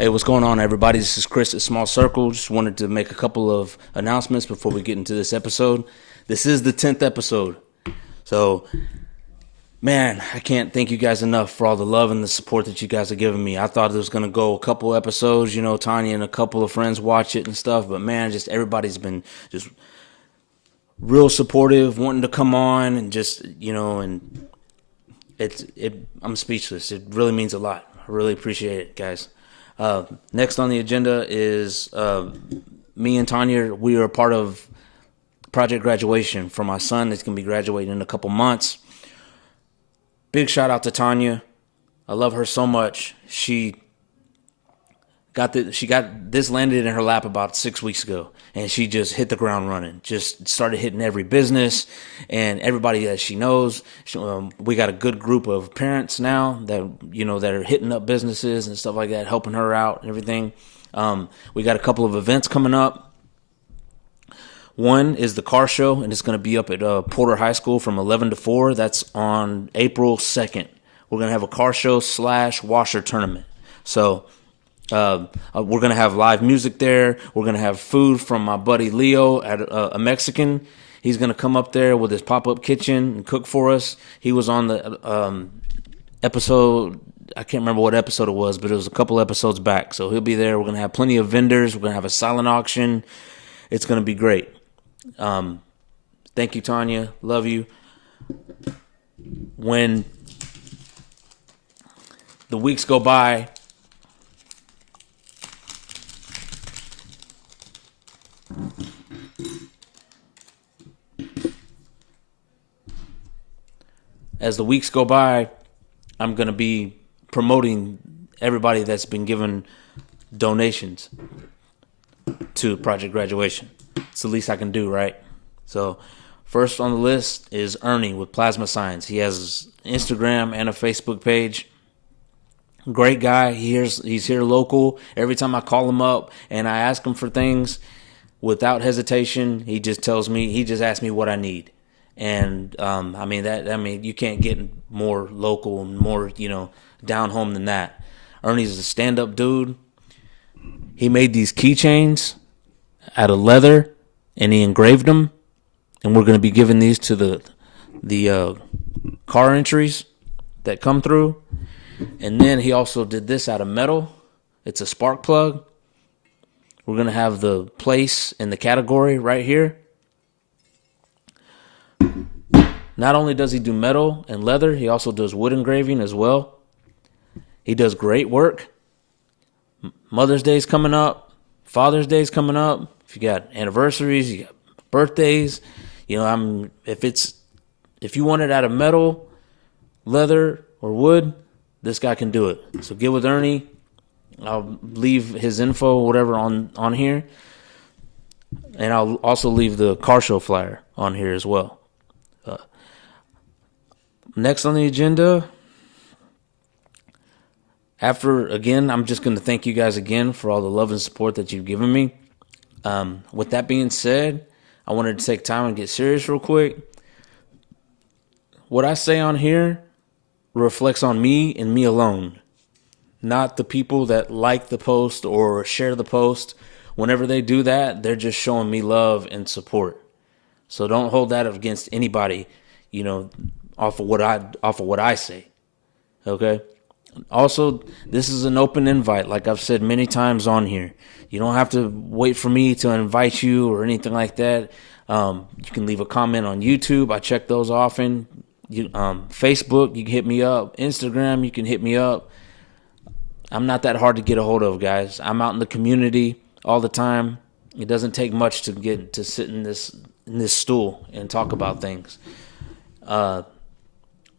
Hey, what's going on, everybody? This is Chris at Small Circle. Just wanted to make a couple of announcements before we get into this episode. This is the 10th episode. So, man, I can't thank you guys enough for all the love and the support that you guys are giving me. I thought it was going to go a couple episodes, Tanya and a couple of friends watch it and stuff. But, man, just everybody's been just real supportive, wanting to come on and just, and I'm speechless. It really means a lot. I really appreciate it, guys. Next on the agenda is me and Tanya. We are part of project graduation for my son that's going to be graduating in a couple months. Big shout out to Tanya. I love her so much. She got this landed in her lap about 6 weeks ago, and she just hit the ground running. Just started hitting every business and everybody that she knows. We got a good group of parents now that that are hitting up businesses and stuff like that, helping her out and everything. We got a couple of events coming up. One is the car show, and it's going to be up at Porter High School from 11 to 4. That's on April 2nd. We're going to have a car show / washer tournament. So we're going to have live music there. We're going to have food from my buddy Leo at a Mexican. He's going to come up there with his pop-up kitchen and cook for us. He was on the episode, I can't remember what episode it was, but it was a couple episodes back. So he'll be there. We're going to have plenty of vendors. We're going to have a silent auction. It's going to be great. Thank you, Tanya. Love you. When the weeks go by, I'm going to be promoting everybody that's been given donations to Project Graduation. It's the least I can do, right? So, first on the list is Ernie with Plasma Science. He has an Instagram and a Facebook page. Great guy. He's here local. Every time I call him up and I ask him for things, without hesitation, he just asks me what I need. And you can't get more local and more, down home than that. Ernie's a stand-up dude. He made these keychains out of leather, and he engraved them. And we're going to be giving these to the car entries that come through. And then he also did this out of metal. It's a spark plug. We're going to have the place and the category right here. Not only does he do metal and leather, he also does wood engraving as well. He does great work. Mother's Day's coming up. Father's Day's coming up. If you got anniversaries, you got birthdays, if you want it out of metal, leather, or wood, this guy can do it. So get with Ernie. I'll leave his info, whatever, on here. And I'll also leave the car show flyer on here as well. Next on the agenda, I'm just going to thank you guys again for all the love and support that you've given me. With that being said, I wanted to take time and get serious real quick. What I say on here reflects on me and me alone, not the people that like the post or share the post. Whenever they do that, they're just showing me love and support. So don't hold that against anybody, off of what I say. Okay? Also, this is an open invite, like I've said many times on here. You don't have to wait for me to invite you or anything like that. You can leave a comment on YouTube. I check those often. Facebook, you can hit me up. Instagram, you can hit me up. I'm not that hard to get a hold of, guys. I'm out in the community all the time. It doesn't take much to get to sit in this stool and talk about things.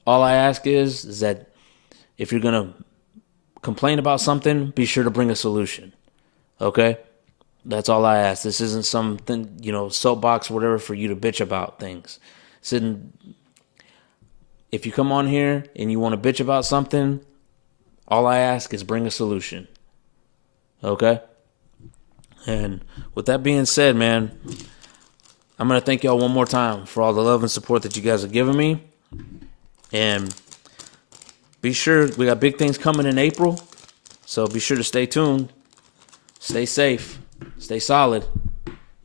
All I ask is that if you're going to complain about something, be sure to bring a solution. Okay? That's all I ask. This isn't something, soapbox, whatever, for you to bitch about things. If you come on here and you want to bitch about something, all I ask is bring a solution. Okay? And with that being said, man, I'm going to thank y'all one more time for all the love and support that you guys have given me. And be sure, we got big things coming in April. So be sure to stay tuned, stay safe, stay solid,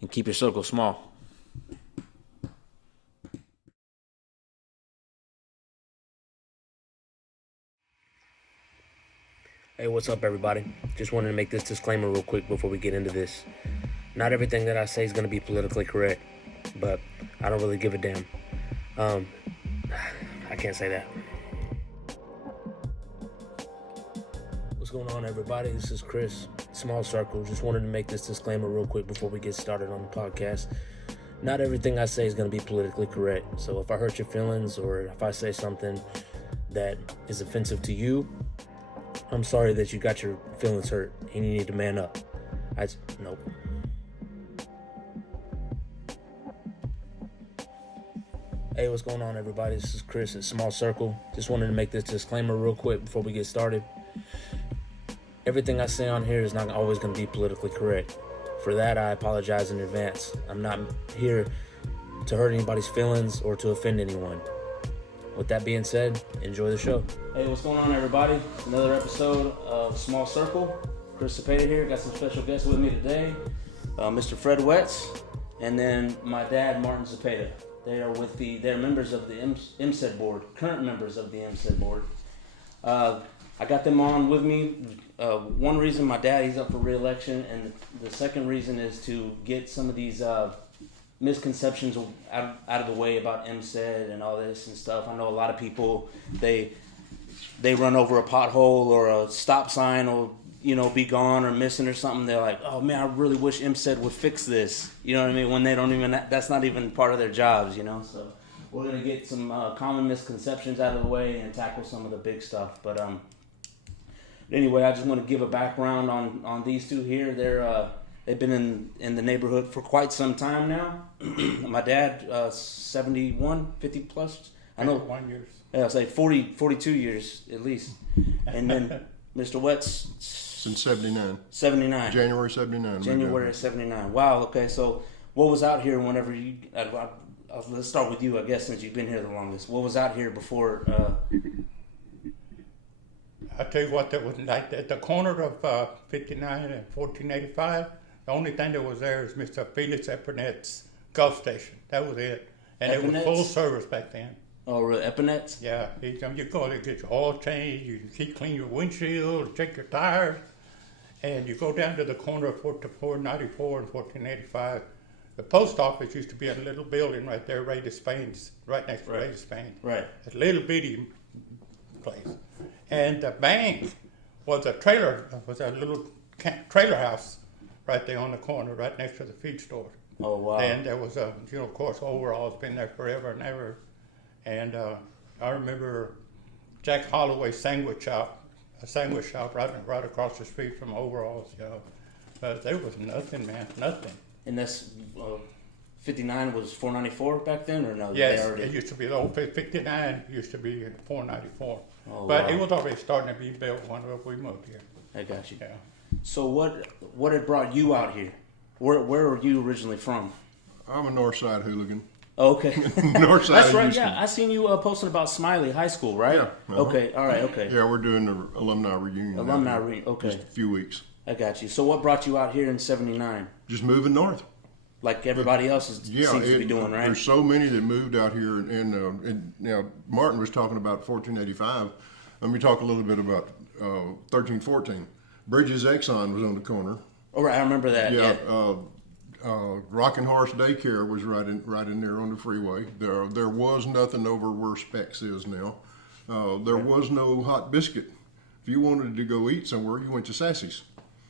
and keep your circle small. Hey, what's up, everybody? Just wanted to make this disclaimer real quick before we get into this. Not everything that I say is going to be politically correct, but I don't really give a damn. I can't say that. What's going on, everybody? This is Chris, Small Circle. Just wanted to make this disclaimer real quick before we get started on the podcast. Not everything I say is going to be politically correct. So if I hurt your feelings or if I say something that is offensive to you, I'm sorry that you got your feelings hurt and you need to man up. Nope. Hey, what's going on, everybody? This is Chris at Small Circle. Just wanted to make this disclaimer real quick before we get started. Everything I say on here is not always going to be politically correct. For that, I apologize in advance. I'm not here to hurt anybody's feelings or to offend anyone. With that being said, enjoy the show. Hey, what's going on, everybody? Another episode of Small Circle. Chris Zepeda here. Got some special guests with me today. Mr. Fred Wetz, and then my dad, Martin Zepeda. They're members of the EMCID board, current members of the EMCID board. I got them on with me. One reason, my dad, he's up for re-election, and the second reason is to get some of these misconceptions out of the way about MSID and all this and stuff. I know a lot of people, they run over a pothole or a stop sign or be gone or missing or something. They're like, oh man, I really wish MSID would fix this. You know what I mean? When they don't even, that's not even part of their jobs, So we're gonna get some common misconceptions out of the way and tackle some of the big stuff. But anyway, I just want to give a background on these two here. They've been in the neighborhood for quite some time now. My dad, 71, 50 plus. I know. 1 years. Yeah, I'll say 40, 42 years at least. And then Mr. Wetz. Since 79. 79. January 79. January 79. Wow, okay. So what was out here whenever you... let's start with you, I guess, since you've been here the longest. What was out here before... I tell you what, that was like at the corner of 59 and 1485. The only thing that was there is Mr. Felix Epinet's Gulf Station. That was it. And Epinet's? It was full service back then. Oh, really? Epinet's? Yeah. You go there, get your oil changed, you clean your windshield, check your tires, and you go down to the corner of 494 and 1485. The post office used to be a little building right there, Ray Despain's, right next to Ray Despain. Right. A little bitty place. And the bank was a little trailer house right there on the corner, right next to the feed store. Oh, wow. And there was of course, Overall's been there forever and ever. And I remember Jack Holloway's sandwich shop right across the street from Overall's. But there was nothing, man, nothing. And that's 59 was 494 back then, or no? Yes, it used to be the old 59 used to be 494. Oh, but wow. It was already starting to be built when we moved here. I got you. Yeah. So what had brought you out here? Where were you originally from? I'm a North Side hooligan. Okay. North Side. That's right. Yeah, I seen you posting about Smiley High School, right? Yeah. Uh-huh. Okay. All right. Okay. Yeah, we're doing the alumni reunion. Okay. Just a few weeks. I got you. So what brought you out here in '79? Just moving north. Like everybody else seems to be doing, right? There's so many that moved out here, and now Martin was talking about 1485. Let me talk a little bit about 1314. Bridges Exxon was on the corner. Oh, right, I remember that. Yeah. Rockin' Horse Daycare was right in there on the freeway. There was nothing over where Specs is now. There was no hot biscuit. If you wanted to go eat somewhere, you went to Sassy's.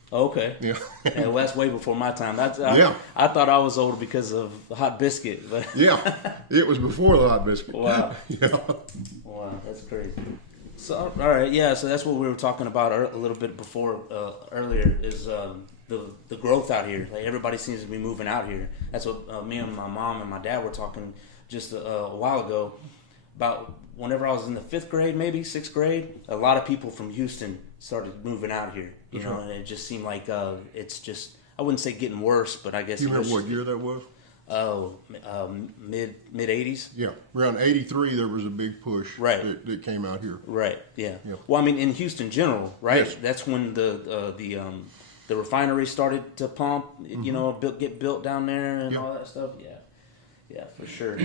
Okay. Yeah. Well, that's way before my time. I thought I was older because of the hot biscuit. But yeah, it was before the hot biscuit. Wow. Yeah. Wow, that's crazy. So, all right, yeah. So that's what we were talking about a little bit before earlier is the growth out here. Like everybody seems to be moving out here. That's what me and my mom and my dad were talking just a while ago about. Whenever I was in the 5th grade, maybe 6th grade, a lot of people from Houston started moving out here. You know, and it just seemed like it's just, I wouldn't say getting worse, but I guess. You remember what year that was? mid 80s. Yeah, around '83 there was a big push Right. that came out here. Right. Yeah. Yeah. Well, I mean, in Houston general, right? Yes. That's when the refinery started to pump. You know, get built down there and Yeah. all that stuff. Yeah. Yeah, for sure.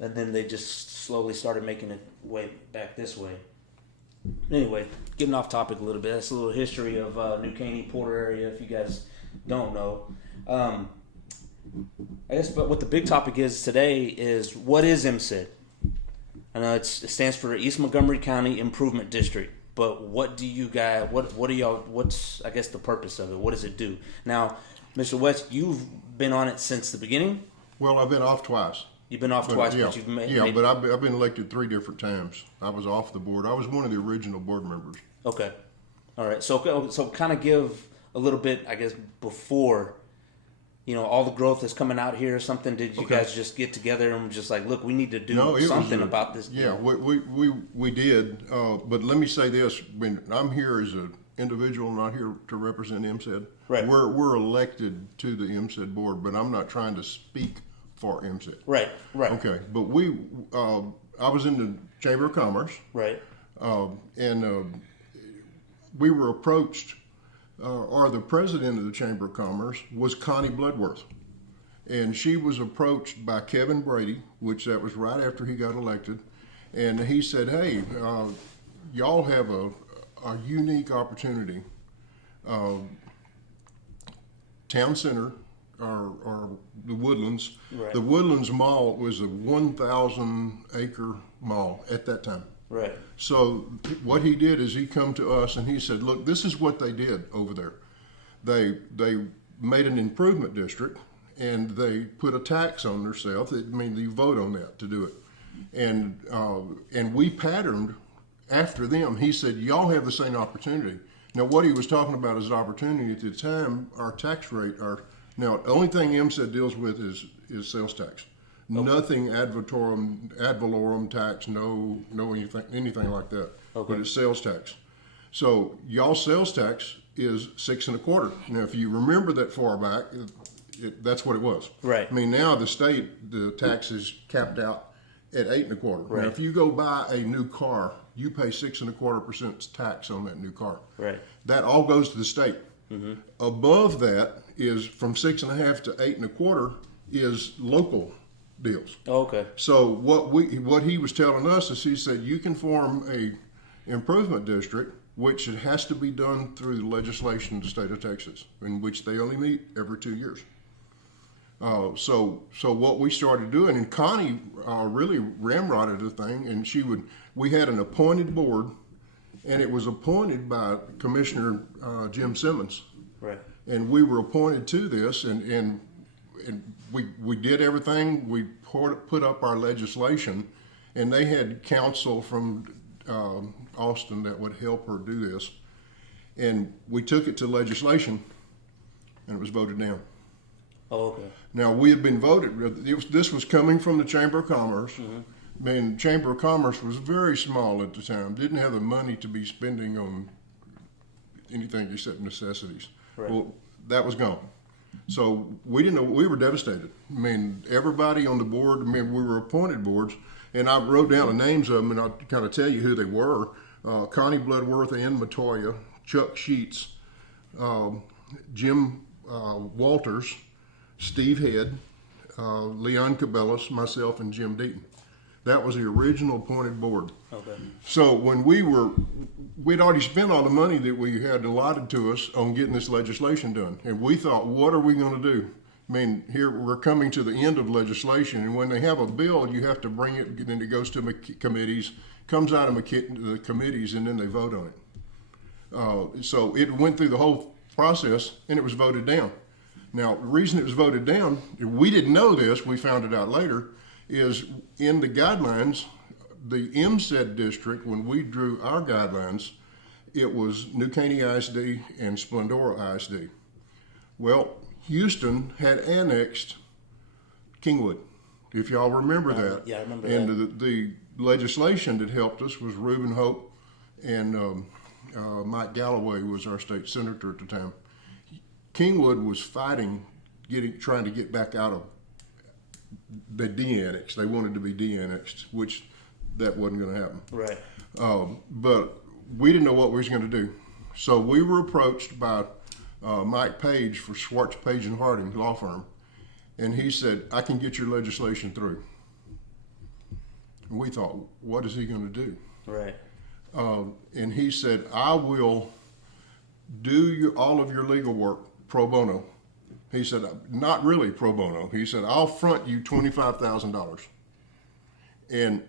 And then they just slowly started making it way back this way. Anyway, getting off topic a little bit. That's a little history of New Caney, Porter area. If you guys don't know. I guess, but what the big topic is today is what is MSID? I know it stands for East Montgomery County Improvement District, but what do you guys, what are y'all, what's, I guess, the purpose of it? What does it do? Now, Mr. Wetz, you've been on it since the beginning? Well, I've been off twice. You've been off twice, but you've made... but I've been elected 3 different times. I was off the board. I was one of the original board members. Okay. All right. So kind of give a little bit, I guess, before, you know, all the growth that's coming out here or something. Did you guys just get together and just like, look, we need to do something about this? Yeah, we did. But let me say this: when I'm here as an individual, not here to represent MSID. Right. We're elected to the MSID board, but I'm not trying to speak for MSID. Right. Right. Okay, but I was in the Chamber of Commerce. Right. And we were approached, or the president of the Chamber of Commerce was Connie Bloodworth. And she was approached by Kevin Brady, which that was right after he got elected. And he said, hey, y'all have a unique opportunity. Town Center, or the Woodlands. Right. The Woodlands Mall was a 1,000 acre mall at that time. Right. So what he did is he come to us and he said, look, this is what they did over there. They made an improvement district and they put a tax on themselves. I mean, you vote on that to do it. And we patterned after them. He said, y'all have the same opportunity. Now, what he was talking about as opportunity at the time, our tax rate, now, the only thing MSID deals with is sales tax. Okay. Nothing ad valorem tax, no anything like that. Okay. But it's sales tax. So y'all sales tax is 6.25%. Now, if you remember that far back, that's what it was. Right. I mean, now the tax is capped out at 8.25%. Right. Now, if you go buy a new car, you pay 6.25% tax on that new car. Right. That all goes to the state. Mm-hmm. Above that is from 6.5% to 8.25% is local deals. Oh, okay. So what he was telling us is he said you can form a improvement district, which it has to be done through the legislation of the state of Texas, in which they only meet every 2 years. So what we started doing, and Connie really ramrodded the thing, and we had an appointed board, and it was appointed by Commissioner Jim Simmons. Right. And we were appointed to this, and we did everything. We put up our legislation, and they had counsel from Austin that would help her do this. And we took it to legislation, and it was voted down. Oh, okay. Now, we had been voted. This was coming from the Chamber of Commerce. Mm-hmm. I mean, Chamber of Commerce was very small at the time. Didn't have the money to be spending on anything except necessities. Right. Well, that was gone. So we didn't know. We were devastated. I mean, everybody on the board. I mean, we were appointed boards, and I wrote down the names of them, and I'll kind of tell you who they were: Connie Bloodworth, Ann Matoya, Chuck Sheets, Jim Walters, Steve Head, Leon Cabellas, myself, and Jim Deaton. That was the original appointed board. Okay. So when we'd already spent all the money that we had allotted to us on getting this legislation done. And we thought, what are we going to do? I mean, here we're coming to the end of legislation, and when they have a bill, you have to bring it, then it goes to committees, comes out of the committees, and then they vote on it. So it went through the whole process, and it was voted down. Now, the reason it was voted down, we didn't know this, we found it out later, is in the guidelines, the MSID district, when we drew our guidelines, it was New Caney ISD and Splendora ISD. Well, Houston had annexed Kingwood, if y'all remember that. Yeah, I remember and that. The legislation that helped us was Reuben Hope and Mike Galloway was our state senator at the time. Kingwood was fighting, trying to get back out of they de-annexed. They wanted to be de-annexed, which that wasn't going to happen. Right. But we didn't know what we was going to do. So we were approached by Mike Page for Schwartz, Page and Harding law firm, and he said, "I can get your legislation through." And we thought, what is he going to do? Right. And he said, "I will do all of your legal work pro bono." He said, "Not really pro bono." He said, "I'll front you $25,000. And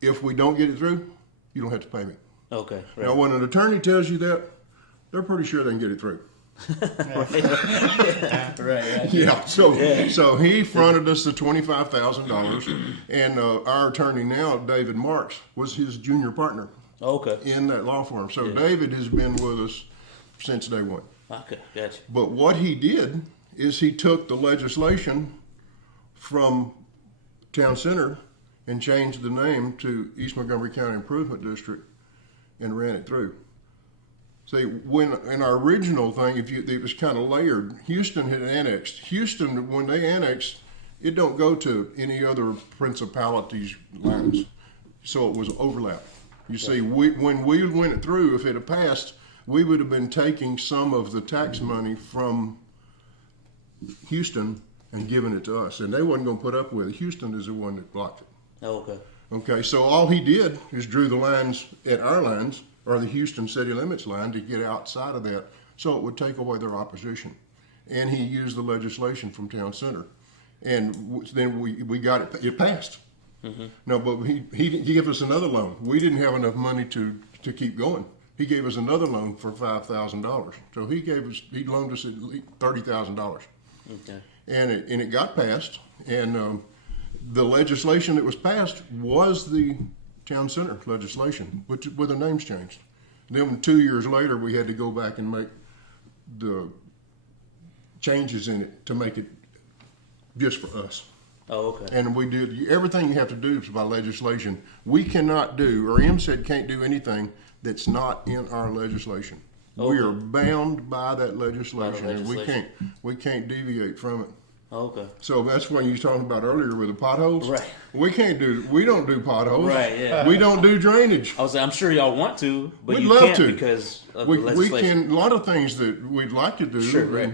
if we don't get it through, you don't have to pay me." Okay. Right. Now, when an attorney tells you that, they're pretty sure they can get it through. Right. Yeah. So he fronted us the $25,000, and our attorney now, David Marks, was his junior partner Okay. in that law firm. So David has been with us since day one. Okay. Gotcha. But what he did is he took the legislation from Town Center and changed the name to East Montgomery County Improvement District and ran it through. See, when in our original thing, it was kind of layered. Houston had annexed. Houston, when they annexed, it don't go to any other principalities lines, so it was overlap. You see, when we went it through, if it had passed, we would have been taking some of the tax money from Houston and giving it to us, and they wasn't going to put up with it. Houston is the one that blocked it. Okay. Okay, so all he did is drew the lines at our lines, or the Houston city limits line, to get outside of that, so it would take away their opposition. And he used the legislation from Town Center, and then we got it. It passed. Mm-hmm. No, but he gave us another loan. We didn't have enough money to keep going. He gave us another loan for $5,000. So he loaned us at least $30,000. Okay. And it got passed, and the legislation that was passed was the Town Center legislation, with the names changed. Then 2 years later, we had to go back and make the changes in it to make it just for us. Oh, okay. And we did everything you have to do by legislation. We cannot do, or MSID can't do anything that's not in our legislation. Okay. We are bound by that legislation, and we can't deviate from it. Okay. So that's what you were talking about earlier with the potholes. Right. We don't do potholes. Right. Yeah. We don't do drainage. I was like, I'm sure y'all want to, but We'd you love can't to. because of We the legislation. can, a lot of things that we'd like to do. Sure, right.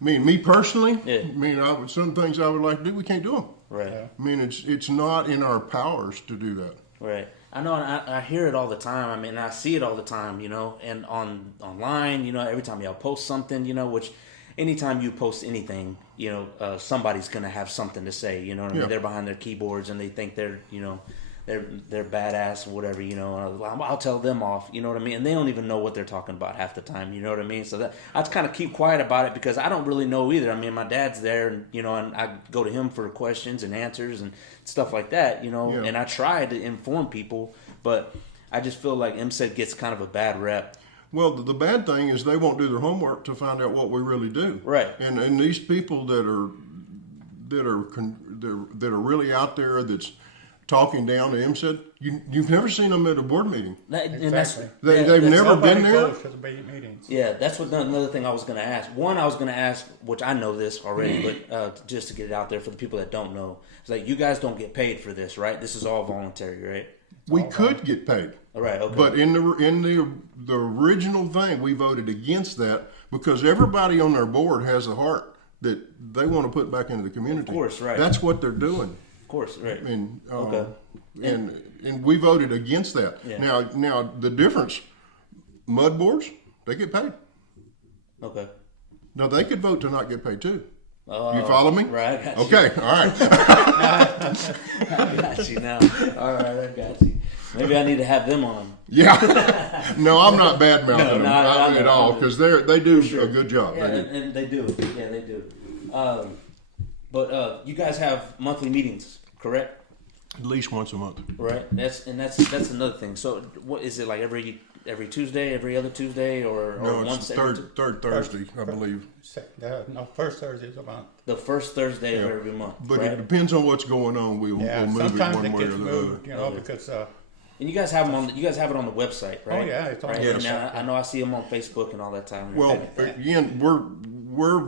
I mean, me personally, Yeah. some things I would like to do, we can't do them. Right. I mean, it's not in our powers to do that. Right. I know, and I hear it all the time. I mean, I see it all the time, and online, every time y'all post something, which anytime you post anything, somebody's going to have something to say, what I mean? Yeah. They're behind their keyboards and they think they're badass or whatever, I'll tell them off, you know what I mean? And they don't even know what they're talking about half the time, you know what I mean? So that I just kind of keep quiet about it because I don't really know either. I mean, my dad's there, and, and I go to him for questions and answers and stuff like that, Yeah. and I try to inform people, but I just feel like MSID gets kind of a bad rep. Well, the bad thing is they won't do their homework to find out what we really do. Right. And these people that are really out there that's talking down to MSID, you've never seen them at a board meeting. Exactly. They've never been there. Goes to the meetings. Yeah, that's another thing I was going to ask. One, I was going to ask, which I know this already, but just to get it out there for the people that don't know, it's like you guys don't get paid for this, right? This is all voluntary, right? We could get paid. All right, okay. But in the original thing, we voted against that because everybody on their board has a heart that they want to put back into the community. Of course, right. That's what they're doing. Of course, right. I mean, Okay. and we voted against that. Yeah. Now the difference, mud boards, they get paid. Okay. Now they could vote to not get paid too. Oh, You follow me? Right, I got you. Okay, all right. I got you now. All right, I got you. Maybe I need to have them on. Yeah. No, I'm not bad mouthing them I at all because they do a good job. Yeah, They do. and they do. Yeah, they do. But you guys have monthly meetings, correct? At least once a month. Right. That's another thing. So, what is it like every Tuesday, every other Tuesday, or No, once it's third Thursday, I believe. No, first Thursday of the month. the first Thursday of every month? But right? it depends on what's going on. We'll Yeah, move it sometimes one it way or gets the moved, other. because And you guys have them on. You guys have it on the website, right? Oh, yeah, it's on the And website. I know I see them on Facebook and all that time. Well, again, we're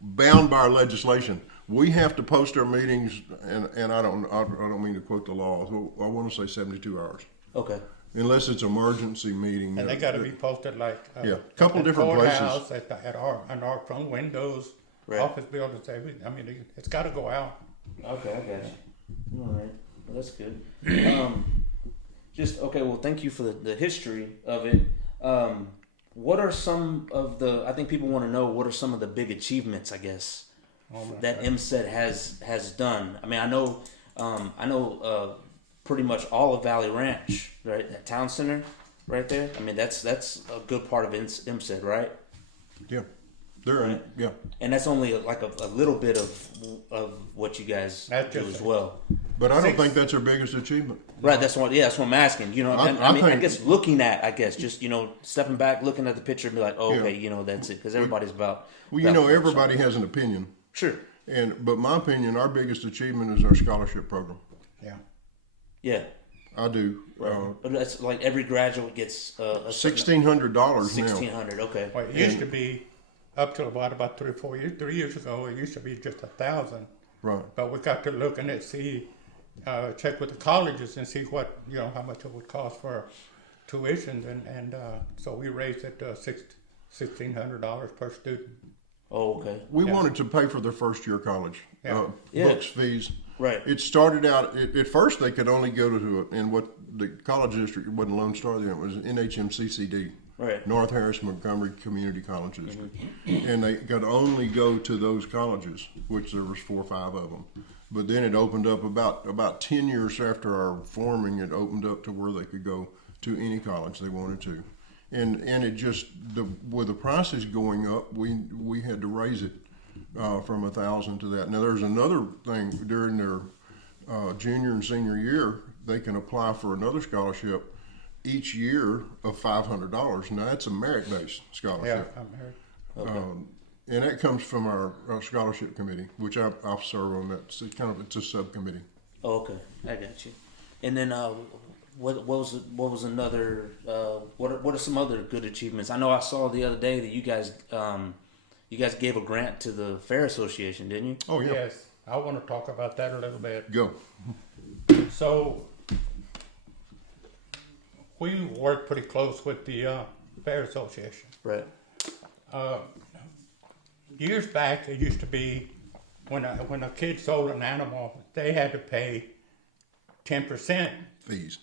bound by our legislation. We have to post our meetings, and I don't mean to quote the law. I want to say 72 hours, Okay. unless it's emergency meeting. And they got to be posted like Yeah, couple at the different places. courthouse, on our front windows, Right. office buildings. I mean, it's got to go out. Okay, I got you. All right, well, that's good. Okay. Well, thank you for the history of it. What are some of the? I think people want to know what are some of the big achievements, I guess, that MSID has done. I mean, I know pretty much all of Valley Ranch, right? That town center, right there. I mean, that's a good part of MSID, right? Yeah, they're in. Yeah, And that's only like a little bit of what you guys do as well. but I don't think that's our biggest achievement. Right, that's what I'm asking. You know, I guess looking at, just stepping back, looking at the picture, and be like, oh, Yeah. okay, that's it, because everybody's about. Well, everybody has an opinion. Sure. But my opinion, our biggest achievement is our scholarship program. Yeah. Yeah. I do. But that's like every graduate gets $1,600 now. $1,600. Okay. Well, it used to be up till about 3 years ago. It used to be just 1,000. Right. But we got to looking at check with the colleges and see what how much it would cost for tuitions, and so we raised it to $1,600 per student. Oh, okay. We wanted to pay for their first year college. Yeah. Books, fees. Right. It started out, at first they could only go to, in what the college district, it wasn't Lone Star then, it was NHMCCD. Right. North Harris Montgomery Community College District. And they could only go to those colleges, which there was 4 or 5 of them. But then it opened up about 10 years after our forming, it opened up to where they could go to any college they wanted to. And it just, with the prices going up, we had to raise it from 1,000 to that. Now there's another thing, during their junior and senior year, they can apply for another scholarship each year of $500. Now that's a merit-based Yeah, scholarship. I'm here. And that comes from our scholarship committee, which I serve on that. It's a subcommittee. Oh, okay. I got you. And then what was another? What are some other good achievements? I know I saw the other day that you guys gave a grant to the Fair Association, didn't you? Oh yeah. Yes, I want to talk about that a little bit. Go. So we work pretty close with the Fair Association. Right. Years back, it used to be when a kid sold an animal, they had to pay 10% Fees.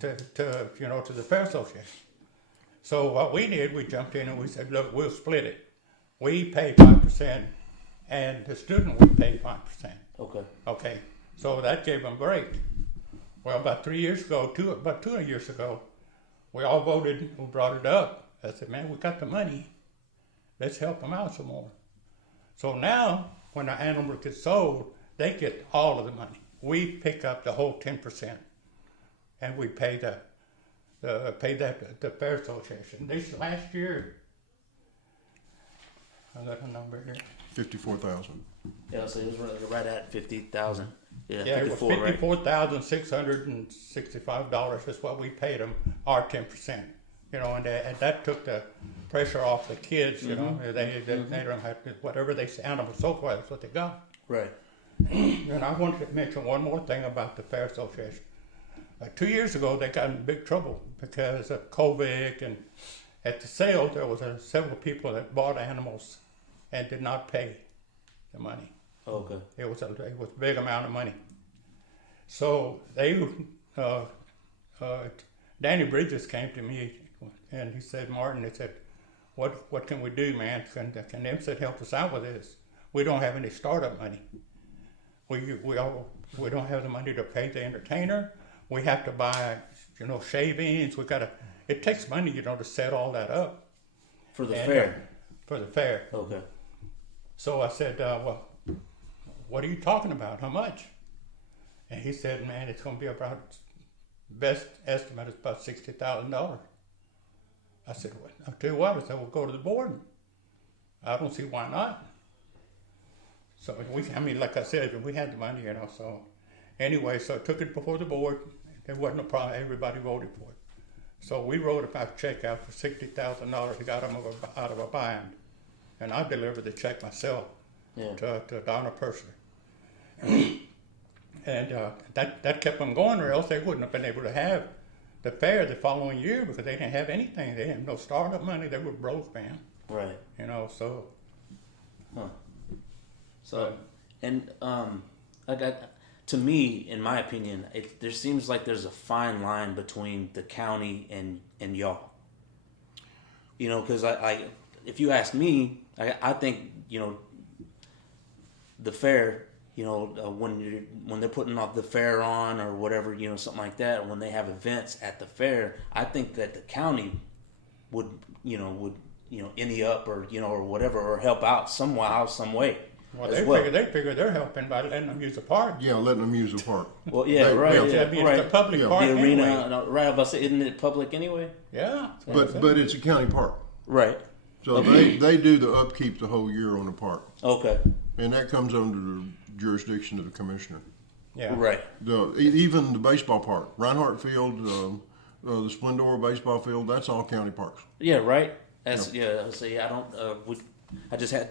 to the Fair Association. So what we did, we jumped in and we said, look, we'll split it. We pay 5%, and the student would pay 5%. Okay. Okay, so that gave them great. Well, about 2 years ago, we all voted and brought it up. I said, man, we got the money. Let's help them out some more. So now, when an animal gets sold, they get all of the money. We pick up the whole 10%, and we pay the Fair Association. This last year, I got a number here. 54,000. Yeah, so it was right at 50,000. Yeah, Yeah, it was 54, right? $54,665 is what we paid them, our 10%. And that took the pressure off the kids. They don't have to, whatever they say, animal so far, that's what they got. Right. And I wanted to mention one more thing about the Fair Association. 2 years ago, they got in big trouble because of COVID, and at the sale, there was several people that bought animals and did not pay the money. Okay. It was a big amount of money. So they, Danny Bridges came to me and he said, Martin, he said, what can we do, man? Can MSID help us out with this? We don't have any startup money. We don't have the money to pay the entertainer. We have to buy, shavings. It takes money, to set all that up. For the fair. For the fair. Okay. So I said, well, what are you talking about? How much? And he said, man, it's going to be about, best estimate is about $60,000. I said, well, I'll tell you what, I said, we'll go to the board. I don't see why not. So like I said, we had the money, so anyway, so I took it before the board. There wasn't a problem, everybody voted for it. So we wrote a check out for $60,000 to got them out of a bind. And I delivered the check myself to Donna Purser. And that kept them going, or else they wouldn't have been able to have the fair the following year because they didn't have anything. They had no startup money. They were broke, man. Right. You know, so. Huh. So, and I got, to me, in my opinion, there seems like there's a fine line between the county and y'all. You know, because if you ask me, I think, you know, the fair, you know, when they're putting off the fair on or whatever, you know, something like that, or when they have events at the fair, I think that the county would any up or, you know, or whatever, or help out somehow, some way. Well, they figure they're helping by letting them use the park. Yeah, letting them use the park. Well, yeah, right. I mean, it's a public park The arena, anyway. right? I was about to say, isn't it public anyway? Yeah. But it's a county park. Right. So they do the upkeep the whole year on the park. Okay. And that comes under the jurisdiction of the commissioner. Yeah. Right. Even the baseball park, Reinhardt Field, the Splendora baseball field, that's all county parks. Yeah, right. That's I would say I don't. I just had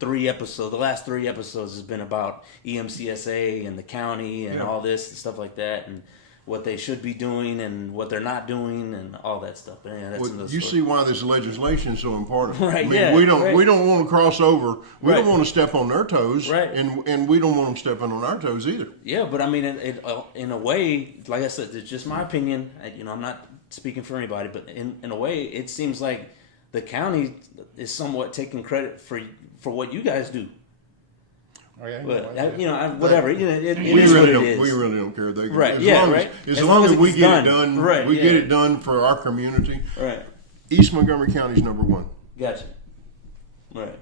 3 episodes. The last 3 episodes has been about EMCSA and the county and all this and stuff like that, and what they should be doing and what they're not doing and all that stuff. But yeah, that's You see why this legislation is so important. Right. I mean, we don't want to cross over. We Right. don't want to step on their toes. Right. And we don't want them stepping on our toes either. Yeah, but I mean, in a way, like I said, it's just my opinion. You know, I'm not speaking for anybody, but in a way, it seems like the county is somewhat taking credit for what you guys do. Oh, yeah, But you know, whatever. It We is what really it don't. is. We really don't care. They, Right, As yeah, long right. As long as we it's get it done. Right, we yeah. get it done for our community. Right. East Montgomery County is number 1. Gotcha. Right.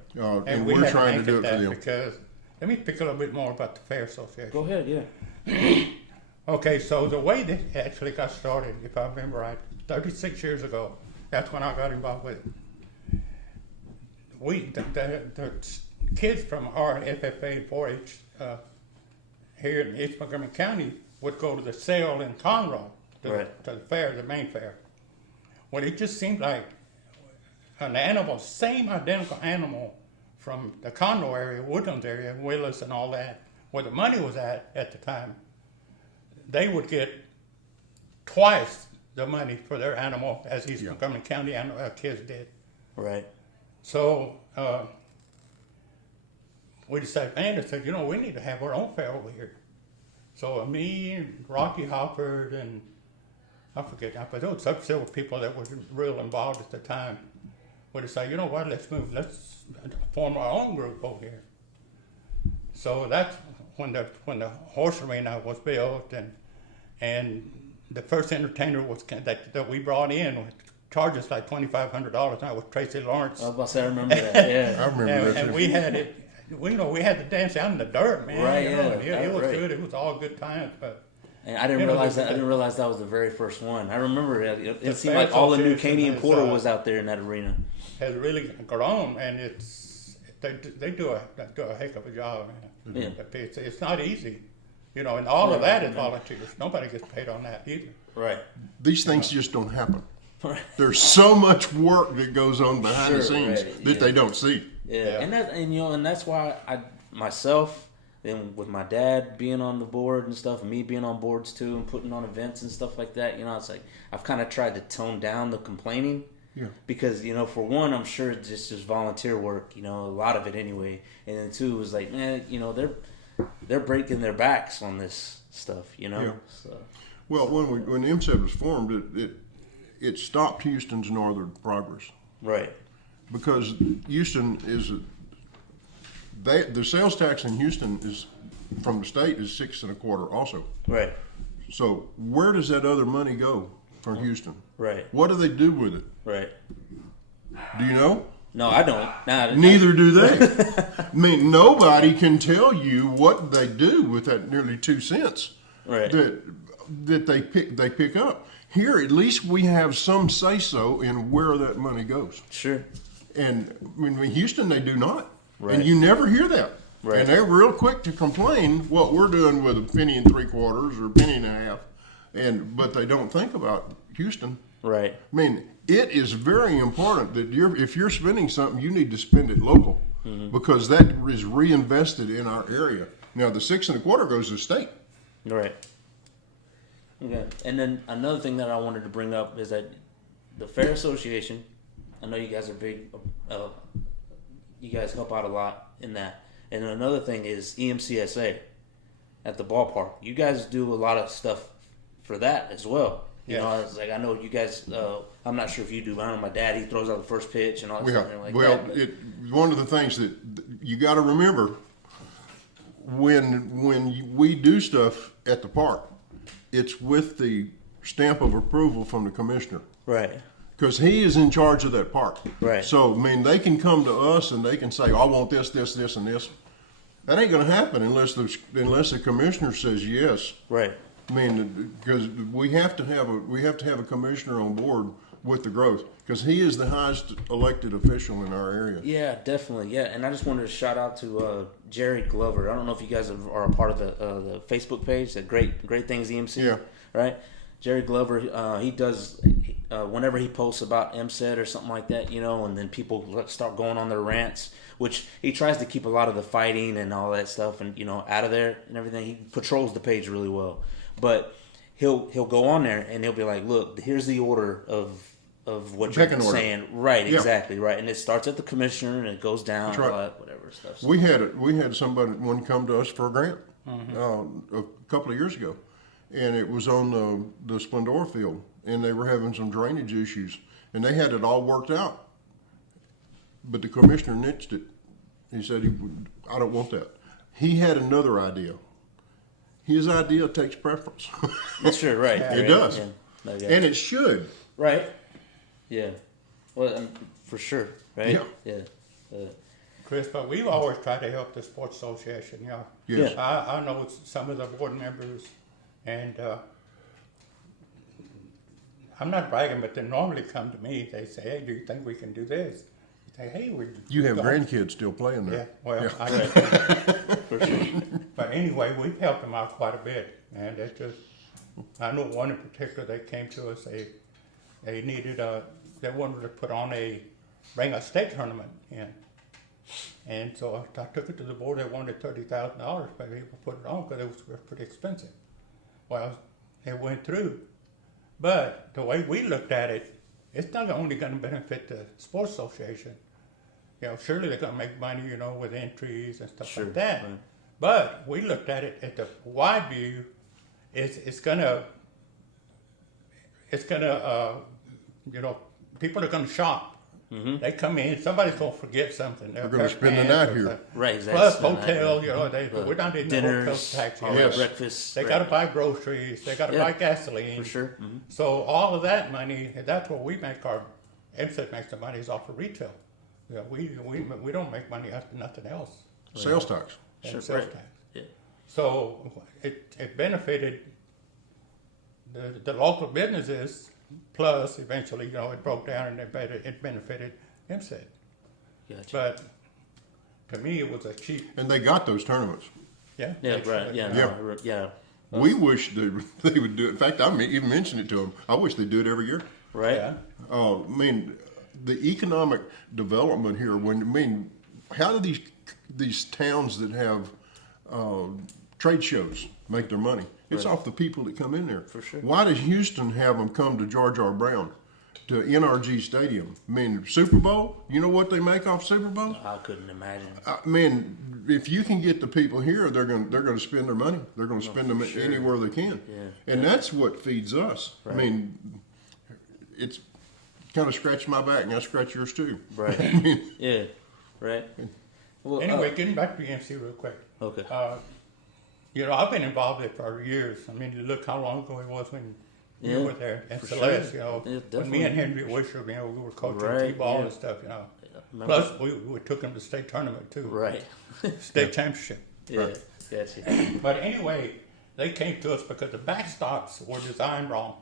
And we we're had trying to do it that for them. because let me speak a little bit more about the Fair Association. Go ahead. Yeah. Okay, so the way this actually got started, if I remember right, 36 years ago, that's when I got involved with it. The kids from our FFA 4-H here in East Montgomery County would go to the sale in Conroe, to the fair, the main fair. Well, it just seemed like an animal, same identical animal from the Conroe area, Woodlands area, Willis and all that, where the money was at the time, they would get twice the money for their animal as East Montgomery County kids did. Right. So we decided, and I said, you know, we need to have our own fair over here. So me and Rocky Hofford and I forget now, but there was several people that were real involved at the time. We decided, you know what, let's form our own group over here. So that's when the horse arena was built, and the first entertainer was that we brought in charged us like $2,500. And that was Tracy Lawrence. I was about to say, I remember that. Yeah. I remember that. And we had it. We had to dance out in the dirt, man. Right, It was right. good. It was all good times, but. And I didn't realize that. I didn't realize that was the very first one. I remember it seemed Fair like all the New Association Canadian is, Porter was out there in that arena. Has really grown, and they do a heck of a job, man. Yeah. It's not easy, you know, and all of that is volunteers. Nobody gets paid on that either. Right. These things just don't happen. Right. There's so much work that goes on behind the scenes right, that they don't see. Yeah. And that's why I myself, and with my dad being on the board and stuff, and me being on boards too, and putting on events and stuff like that, you know, it's like I've kind of tried to tone down the complaining. Yeah. Because, you know, for one, I'm sure it's just volunteer work, you know, a lot of it anyway. And then two, it was like, man, you know, they're breaking their backs on this stuff, you know. Yeah. So. Well, when the MSID was formed, it stopped Houston's northern progress. Right. Because Houston the sales tax in Houston is from the state is 6 1/4 also. Right. So where does that other money go from Houston? Right. What do they do with it? Right. Do you know? No, I don't. Neither do they. I mean, nobody can tell you what they do with that nearly 2 cents Right. that they pick up. Here, at least we have some say so in where that money goes. Sure. And I mean, in Houston, they do not. Right. And you never hear that. Right. And they're real quick to complain what we're doing with $0.01 3/4 or $0.015, but they don't think about Houston. Right. I mean, it is very important that if you're spending something, you need to spend it local because that is reinvested in our area. Now the 6 1/4 goes to the state. Right. Okay. And then another thing that I wanted to bring up is that the Fair Association, I know you guys are big, you guys help out a lot in that. And another thing is EMCSA at the ballpark. You guys do a lot of stuff for that as well. You know, it's like I know you guys. I'm not sure if you do, but I know my dad. He throws out the first pitch and all that stuff. Like that. One of the things that you got to remember when we do stuff at the park, it's with the stamp of approval from the commissioner. Right. Because he is in charge of that park. Right. So, I mean, they can come to us and they can say, I want this, this, this, and this. That ain't going to happen unless the commissioner says yes. Right. I mean, because we have to have a commissioner on board with the growth, because he is the highest elected official in our area. Yeah, definitely. Yeah, and I just wanted to shout out to Jerry Glover. I don't know if you guys are a part of the Facebook page, the Great Things EMC. Yeah. Right. Jerry Glover, he does whenever he posts about MSID or something like that, you know, and then people start going on their rants, which he tries to keep a lot of the fighting and all that stuff and, you know, out of there and everything. He patrols the page really well, but he'll go on there and he'll be like, look, here's the order of what you're saying. Right, yeah. Exactly, right. And it starts at the commissioner and it goes down, right. Whatever stuff. So. We had somebody one come to us for a grant a couple of years ago, and it was on the Splendor field, and they were having some drainage issues, and they had it all worked out, but the commissioner nixed it. He said, I don't want that. He had another idea. His idea takes preference. Sure, right. It does. Yeah. And it should. Right. Yeah. Well, for sure. Right. Yeah. Chris, but we've always tried to help the sports association. You know. Yes. I know some of the board members, and I'm not bragging, but they normally come to me. They say, "Hey, do you think we can do this?" You say, "Hey, you have grandkids still playing there." Yeah. Well, I for sure. But anyway, we've helped them out quite a bit, and it's just. I know one in particular. They came to us. They needed they wanted to bring a state tournament in. And so I took it to the board. They wanted $30,000, but they put it on because it was pretty expensive. Well, it went through. But the way we looked at it, it's not only going to benefit the sports association. You know, surely they're going to make money, you know, with entries and stuff like that. Right. But we looked at it at the wide view. It's gonna you know, people are gonna shop. Mm-hmm. They come in, somebody's gonna forget something. They're gonna spend the night here. Right, exactly. Plus hotel, you know, we're not in dinners, the hotel tax yes. breakfast. They gotta buy groceries, they gotta buy gasoline. For sure. Mm-hmm. So all of that money, that's where we make our MSID makes the money is off of retail. You know, we don't make money out of nothing else. Sales tax. Sure, sales tax. Yeah. So it benefited the local businesses, plus eventually, you know, it broke down and it benefited MSID. Gotcha. But to me, it was a cheap. And they got those tournaments. Yeah. Yeah. Right. Yeah. We wish they would do it. In fact, I even mentioned it to them. I wish they'd do it every year. Right. Yeah. I mean, the economic development here. How do these towns that have trade shows make their money? It's off the people that come in there. For sure. Why does Houston have them come to George R. Brown, to NRG Stadium? I mean, Super Bowl, you know what they make off Super Bowl? I couldn't imagine. I mean, if you can get the people here, they're going to spend their money. They're going to spend them anywhere they can. Yeah. And that's what feeds us. Right. I mean, it's kind of scratched my back, and I scratch yours too. Right. I mean, yeah. Right. Well, anyway, getting back to EMC real quick. Okay. You know, I've been involved in it for years. I mean, you look how long ago it was when you were there. And Celeste, sure. You know, when me and Henry Wisher, you know, we were coaching T-ball and stuff, you know. Plus, we took him to state tournament, too. Right. State championship. Yeah, right. Gotcha. But anyway, they came to us because the backstops were designed wrong.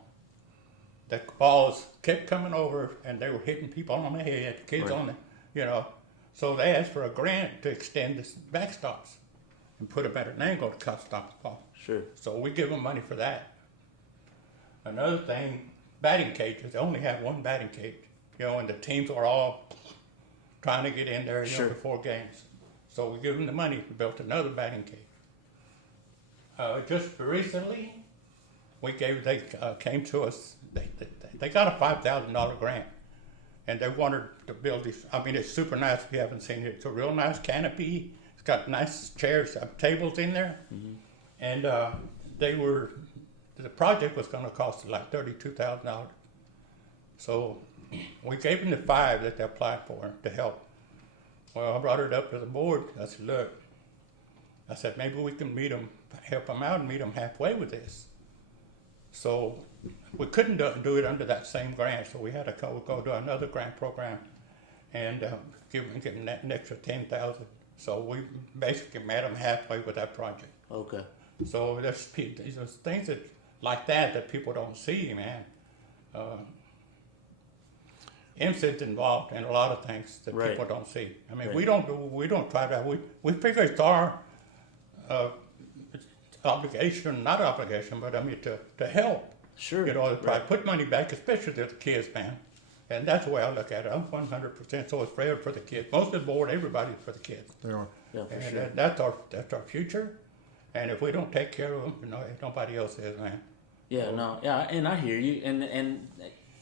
The balls kept coming over, and they were hitting people on the head, kids on the, you know. So they asked for a grant to extend the backstops and put a better angle to cut stop the ball. Sure. So we give them money for that. Another thing, batting cages. They only have one batting cage, you know, and the teams are all trying to get in there, you know, before games. So we give them the money. We built another batting cage. Just recently, they came to us. They got a $5,000 grant, and they wanted to build this. I mean, it's super nice. If you haven't seen it, it's a real nice canopy. It's got nice chairs, tables in there, and the project was going to cost like $32,000. So we gave them the $5,000 that they applied for to help. Well, I brought it up to the board. I said, look, maybe we can help them out and meet them halfway with this. So we couldn't do it under that same grant, so we had to go to another grant program and give them an extra $10,000. So we basically met them halfway with that project. Okay. So there's things that like that people don't see, man. MSID's involved in a lot of things that people don't see. I mean, we don't try to. We figure it's our obligation, not obligation, but I mean to help. Sure. You know, try to put money back, especially to the kids, man. And that's the way I look at it. I'm 100% so it's for the kids. Most of the board, everybody's for the kids. They are. Yeah, for And sure. that's our future. And if we don't take care of them, nobody else is, man. Yeah, no, yeah, and I hear you, and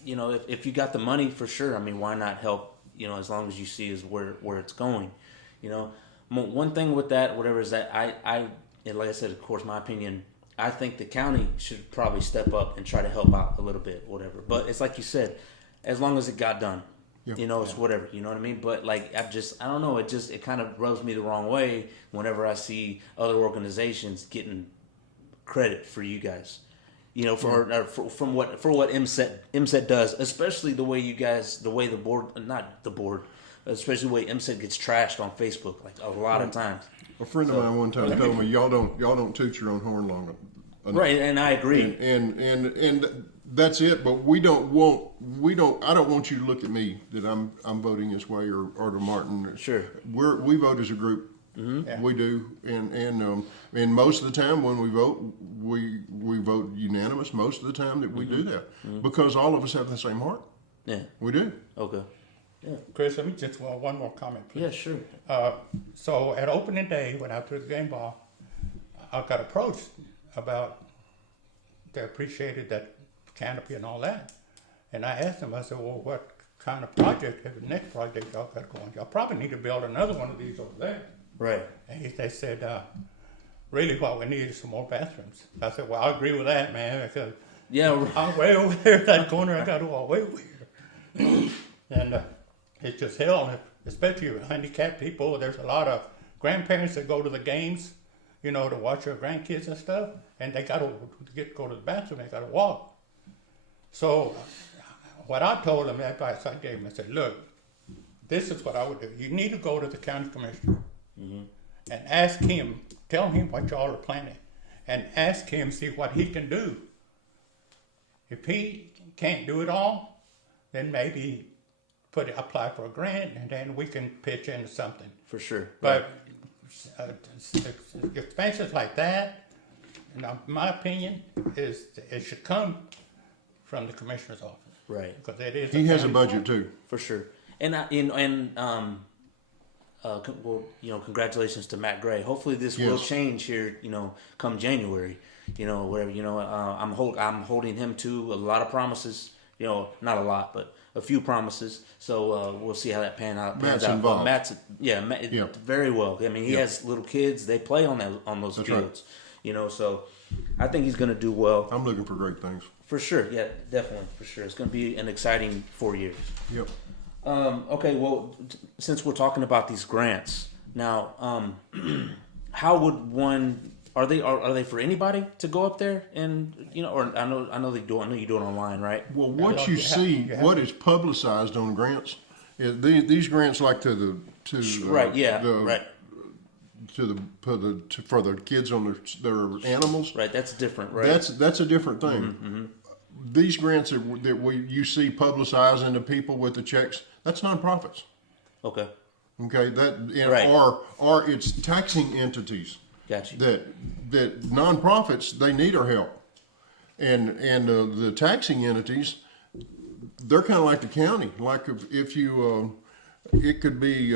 you know, if you got the money, for sure. I mean, why not help? You know, as long as you see is where it's going. You know, one thing with that, whatever, is that and like I said, of course, my opinion, I think the county should probably step up and try to help out a little bit, whatever. But it's like you said, as long as it got done, you know, it's whatever. You know what I mean? But like, I don't know. It kind of rubs me the wrong way whenever I see other organizations getting credit for you guys. You know, for what MSID does, especially the way the board, especially the way MSID gets trashed on Facebook, like a lot of times. A friend of mine one time told me, y'all don't toot your own horn long enough. Right, and I agree. And that's it. But I don't want you to look at me that I'm voting this way or to Martin. Sure. We vote as a group. Mm-hmm. Yeah. We do, and most of the time when we vote, we vote unanimous. Most of the time that we do that because all of us have the same heart. Yeah, we do. Okay. Yeah. Chris, let me just one more comment, please. Yeah, sure. So at opening day, when I threw the game ball, I got approached about they appreciated that canopy and all that, and I asked them. I said, "Well, what kind of project? The next project y'all got going? Y'all probably need to build another one of these over there." Right. And they said, really what we need is some more bathrooms. I said, well, I agree with that, man, because I'm way over there in that corner. I got to go way over here. And it's just hell, especially with handicapped people. There's a lot of grandparents that go to the games, you know, to watch their grandkids and stuff, and they got to go to the bathroom. They got to walk. So what I told them, the advice I gave them, I said, look, this is what I would do. You need to go to the county commissioner. Mm-hmm. And ask him, tell him what y'all are planning, and ask him, see what he can do. If he can't do it all, then maybe apply for a grant, and then we can pitch into something. For sure. But expenses like that, in my opinion, it should come from the commissioner's office. Right. Because it is. He has a budget too. For sure. Well, you know, congratulations to Matt Gray. Hopefully this will change here, you know, come January, you know, whatever, you know, I'm holding him to a lot of promises, you know, not a lot, but a few promises. So, we'll see how that pans out. Matt's involved. Matt's very well. I mean, he has little kids. They play on those fields, right. You know, so I think he's going to do well. I'm looking for great things. For sure. Yeah, definitely. For sure. It's going to be an exciting 4 years. Yep. Okay, well, since we're talking about these grants now, how would one? Are they for anybody to go up there and, you know? Or I know they do. I know you do it online, right? Well, what you see, what is publicized on grants, is these grants like for the kids on their animals. Right, that's different, right? That's a different thing. Mm-hmm. These grants that you see publicizing to people with the checks, that's nonprofits. Okay. Okay. Or it's taxing entities. Gotcha. That nonprofits, they need our help, and the taxing entities, they're kind of like the county. Like if you, it could be.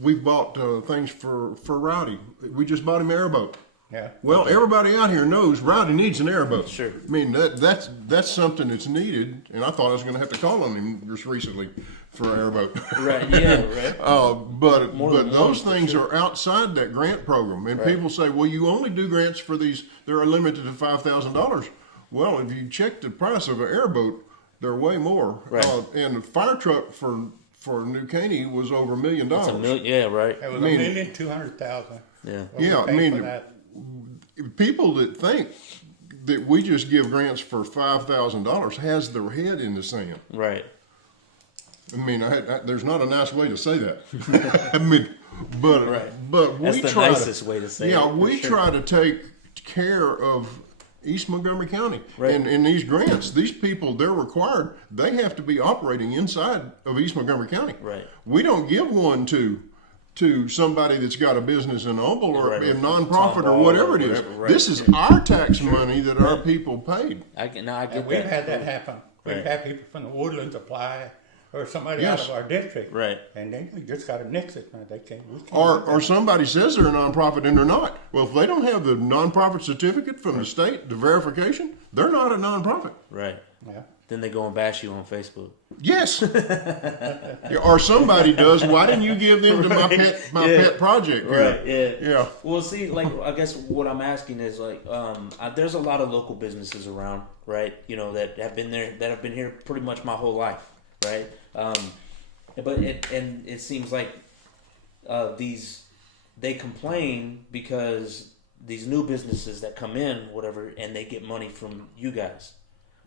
We bought things for Rowdy. We just bought him airboat. Yeah. Well, everybody out here knows Rowdy needs an airboat. Sure. I mean, that's something that's needed, and I thought I was going to have to call on him just recently for an airboat. Right. Yeah. Right. But than those one, for things sure. are outside that grant program, and Right. people say, well, you only do grants for these. They're limited to $5,000. Well, if you check the price of an airboat, they're way more. Right. And a fire truck for New Caney was over $1 million. It's a million. Yeah. Right. It was I mean- $1,200,000. Yeah. Yeah, I mean, people that think that we just give grants for $5,000 has their head in the sand. Right. I mean, there's not a nice way to say that. I mean, but Right. but That's we the try nicest way to say it. yeah, for we sure. try to take care of East Montgomery County. Right. And in these grants, these people, they're required, they have to be operating inside of East Montgomery County. Right. We don't give one to somebody that's got a business in Humble or Right, a right. nonprofit or Tomball whatever or it is. whatever, right. This is our tax money that our people paid. I get And we've that. had that happen. We've Right. had people from the Woodlands apply, or somebody Yes. out of our district. Right. And then you just gotta nix it, man. They can't. We can't Or, do that. or somebody says they're a nonprofit and they're not. Well, if they don't have the nonprofit certificate from the state, the verification, they're not a nonprofit. Right. Yeah. Then they go and bash you on Facebook. Yes. Yeah, or somebody does. Why didn't you give them to my pet project? here? Right. Yeah. Yeah. Well, see, like, I guess what I'm asking is like, there's a lot of local businesses around, right? You know, that have been there, that have been here pretty much my whole life, right? But it seems like they complain because these new businesses that come in, whatever, and they get money from you guys,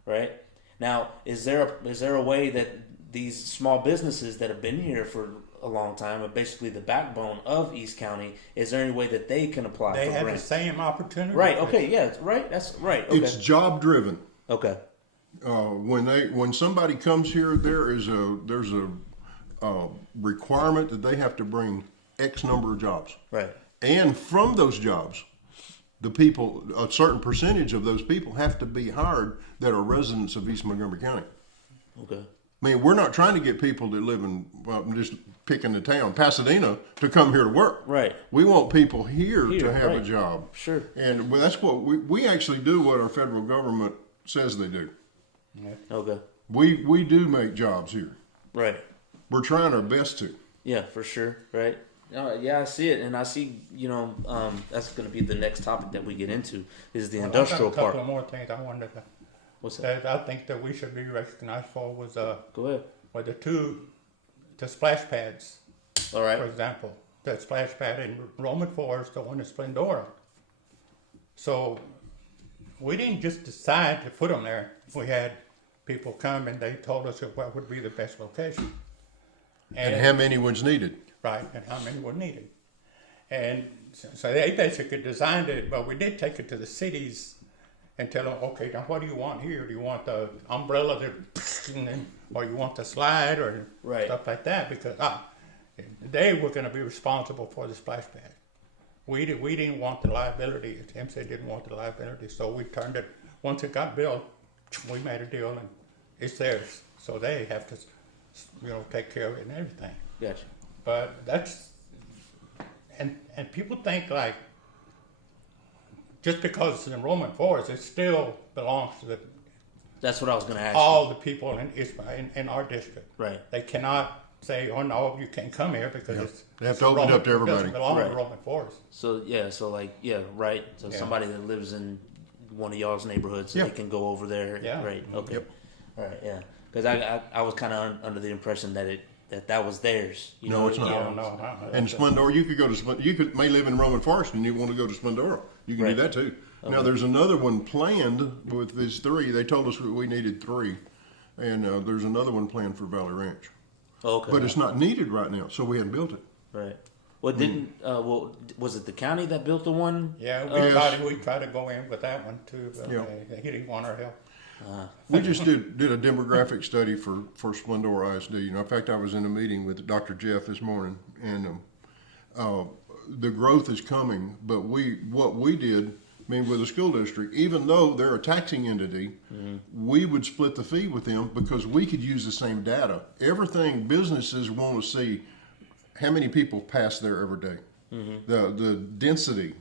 right? Now, is there a way that these small businesses that have been here for a long time are basically the backbone of East County? Is there any way that they can apply They for have grants? the same opportunity. Right. Okay. Yeah. Right. That's right. Okay. It's job driven. Okay. When somebody comes here, there's a requirement that they have to bring X number of jobs. Right. And from those jobs, the people, a certain percentage of those people have to be hired that are residents of East Montgomery County. Okay. I mean, we're not trying to get people that live in, well, I'm just picking the town, Pasadena, to come here to work. Right. We want people here to have a right. job. Sure. And well, that's what we actually do what our federal government says they do. Okay. We do make jobs here. Right. We're trying our best to. Yeah, for sure. Right. Yeah, I see it, and I see. That's going to be the next topic that we get into is the industrial I've got a park. couple of more things I wanted to, What's that? that I think that we should be recognized for was Go ahead. the splash pads. All For right. example, the splash pad in Roman Forest, the one in Splendora. So we didn't just decide to put them there. We had people come and they told us what would be the best location. And how many was needed. Right, and how many were needed. And so they basically designed it, but we did take it to the cities and tell them, okay, now what do you want here? Do you want the umbrella or you want the slide or Right. stuff like that? Because they were going to be responsible for the splash pad. We didn't want the liability. MSID didn't want the liability, so we turned it. Once it got built, we made a deal and it's theirs. So they have to, take care of it and everything. Gotcha. But that's, and people think like, just because it's in Roman Forest, it still belongs to That's what I was going to ask. all the people in our district. Right. They cannot say, oh no, you can't come here because it's. They have it's to open it Roman- up to everybody. Doesn't belong Right. to Roman Forest. So yeah. So like yeah. Right. So Yeah. somebody that lives in one of y'all's neighborhoods, Yeah. they can go over there. Yeah. Right. Okay. Yep. All right. Yeah. Because I was kind of under the impression that was theirs. You No, know, it's not. you I know, don't know. And Splendora, you could go to you may live in Roman Forest and you want to go to Splendora. You can Right. do that too. Now there's another one planned with these three. They told us we needed three, and there's another one planned for Valley Ranch, Okay. but it's not needed right now, so we hadn't built it. Right. Well, was it the county that built the one? Yeah, Yes. we tried to go in with that one too, but Yeah. he didn't want our help. We just did a demographic study for Splendora ISD. In fact, I was in a meeting with Dr. Jeff this morning, and the growth is coming. But what we did, with the school district, even though they're a taxing entity, we would split the fee with them because we could use the same data. Everything businesses want to see how many people pass there every day. the density,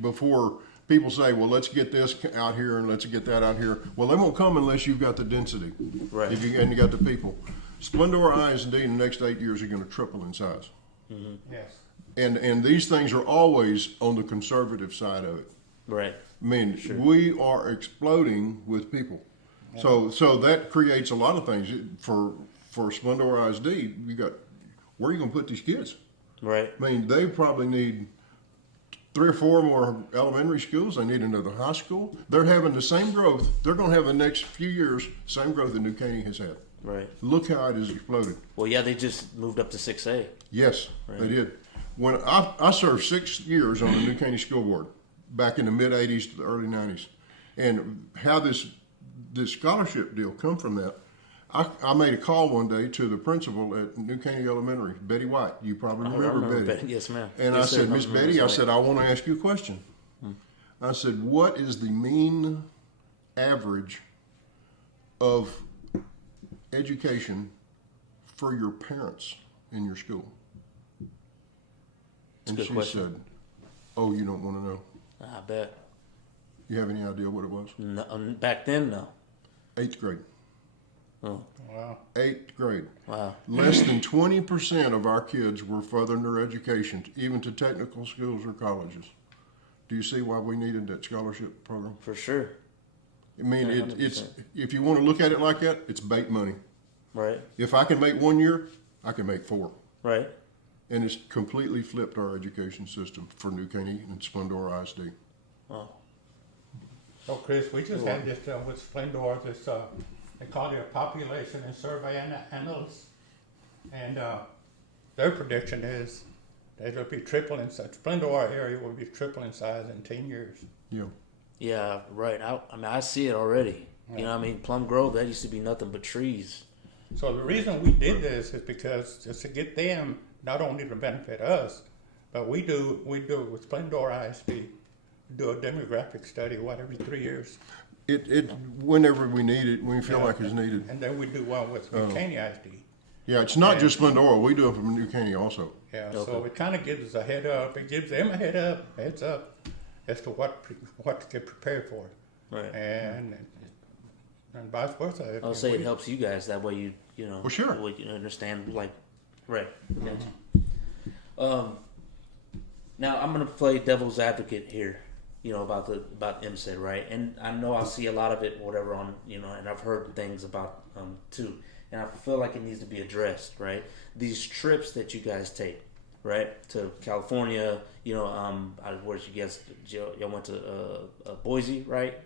before people say, well, let's get this out here and let's get that out here. Well, they won't come unless you've got the density. Right. And you got the people. Splendor ISD in the next 8 years are going to triple in size. Yes. And these things are always on the conservative side of it. Right. I mean, we are exploding with people. So that creates a lot of things. For Splendor ISD, you got, where are you going to put these kids? Right. I mean, they probably need 3 or 4 more elementary schools. They need another high school. They're having the same growth. They're going to have the next few years, same growth that New Caney has had. Right. Look how it has exploded. Well, yeah, they just moved up to 6A. Yes, they did. When I served 6 years on the New Caney School Board back in the mid 80s to the early 90s, and how this scholarship deal come from that, I made a call one day to the principal at New Caney Elementary, Betty White. You probably remember Betty. Yes, ma'am. And Yes, I said, sir. Miss Betty, I said, I want to ask you a question. I said, what is the mean average of education for your parents in your school? And good she question. said, oh, you don't want to know. I bet. You have any idea what it was? No, back then, no. 8th grade. Oh, Wow. 8th grade. wow. Less than 20% of our kids were furthering their education, even to technical schools or colleges. Do you see why we needed that scholarship program? For sure. I mean, Yeah, it's 100%. if you want to look at it like that, it's bait money. Right. If I can make 1 year, I can make 4. Right. And it's completely flipped our education system for New Caney and Splendor ISD. Oh, So, Chris, we just had this with Splendor, this they call it a population and survey analyst, and their prediction is that it'll be triple in size. Splendor area will be triple in size in 10 years. Yeah. yeah, right. I mean, I see it already. You know what I mean? Plum Grove, that used to be nothing but trees. So the reason we did this is because just to get them not only to benefit us, but we do it with Splendor ISD. Do a demographic study, every 3 years. It whenever we need it, when we feel like it's needed. And then we do one with New Caney ISD. Yeah, it's not just Splendor. We do it from New Caney also. Yeah, Okay. so it kind of gives us a it gives them a heads up as to what to get prepared for. Right. And vice versa. I'll say it helps you guys. That way you know. Well, sure. You understand, like, right. Gotcha. Now I'm gonna play devil's advocate here. You know, about MSID, right? And I know I see a lot of it, whatever, on, you know, and I've heard things about too. And I feel like it needs to be addressed, right? These trips that you guys take, right, to California, you know, where you guys, y'all went to Boise, right?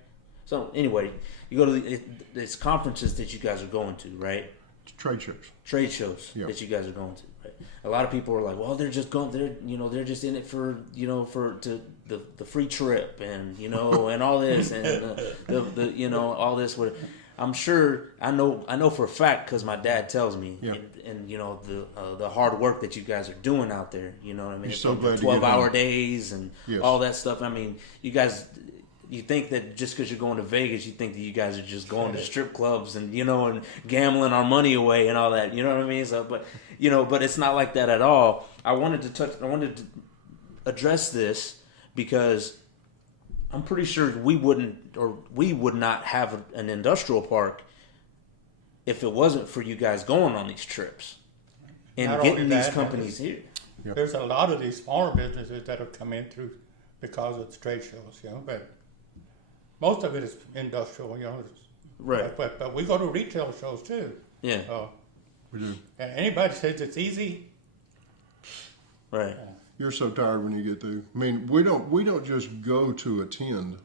So anyway, you go to these conferences that you guys are going to, right? It's trade shows. Trade shows Yeah. that you guys are going to, right? A lot of people are like, well, they're just going, they're just in it for, the free trip and, and all this and the all this. I'm sure, I know for a fact, because my dad tells me, Yeah. and the hard work that you guys are doing out there, you know what I mean? You're so glad to get 12-hour home. days and Yes. all that stuff. I mean, you guys, you think that just because you're going to Vegas, you think that you guys are just going to strip clubs and, and gambling our money away and all that, you know what I mean? So, but it's not like that at all. I wanted to address this because I'm pretty sure we would not have an industrial park if it wasn't for you guys going on these trips and Not getting only these that, companies here. Yeah. There's a lot of these smaller businesses that have come in through because of the trade shows, but most of it is industrial, Right. But we go to retail shows too. Yeah. We do. And anybody says it's easy, Right. You're so tired when you get there. I mean, we don't just go to attend.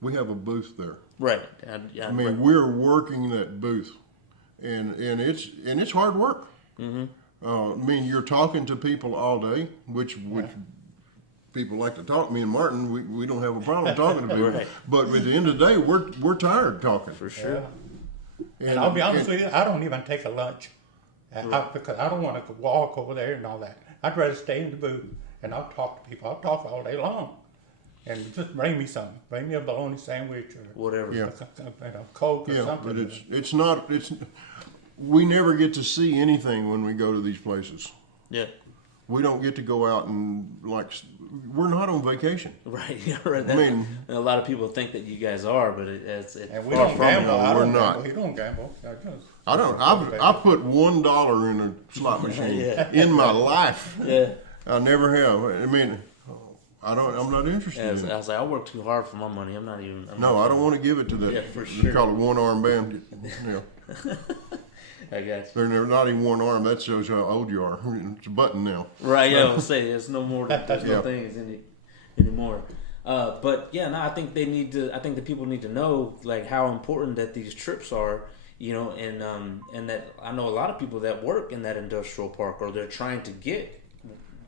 We have a booth there. Right. I mean, we're working that booth, and it's hard work. Mm-hmm. I mean, you're talking to people all day, which people like to talk. Me and Martin, we don't have a problem talking to people. Right. But at the end of the day, we're tired talking. For sure. and I'll be honest with you, I don't even take a lunch because I don't want to walk over there and all that. I'd rather stay in the booth and I'll talk to people. I'll talk all day long, and just bring me something. Bring me a bologna sandwich or Whatever. Yeah. a Coke or Yeah, something. but it's not. We never get to see anything when we go to these places. Yeah. We don't get to go out and we're not on vacation. Right. Yeah. Right. I mean, a lot of people think that you guys are, but it's And we far don't from it. gamble. I We're don't not. gamble. He don't gamble. I don't. I put $1 in a slot machine Yeah. in my life. Yeah. I never have. I mean, I'm not interested. As in it. I was like, I work too hard for my money. I'm not even. No, I don't want to give it to that. Yeah, for They sure. call it one-arm band. Yeah. I got you. They're not even one arm. That shows how old you are. It's a button now. Right. Yeah. I'll say there's no more. There's no Yeah. things anymore. But yeah, no. I think they need to. I think the people need to know like how important that these trips are. And that I know a lot of people that work in that industrial park, or they're trying to get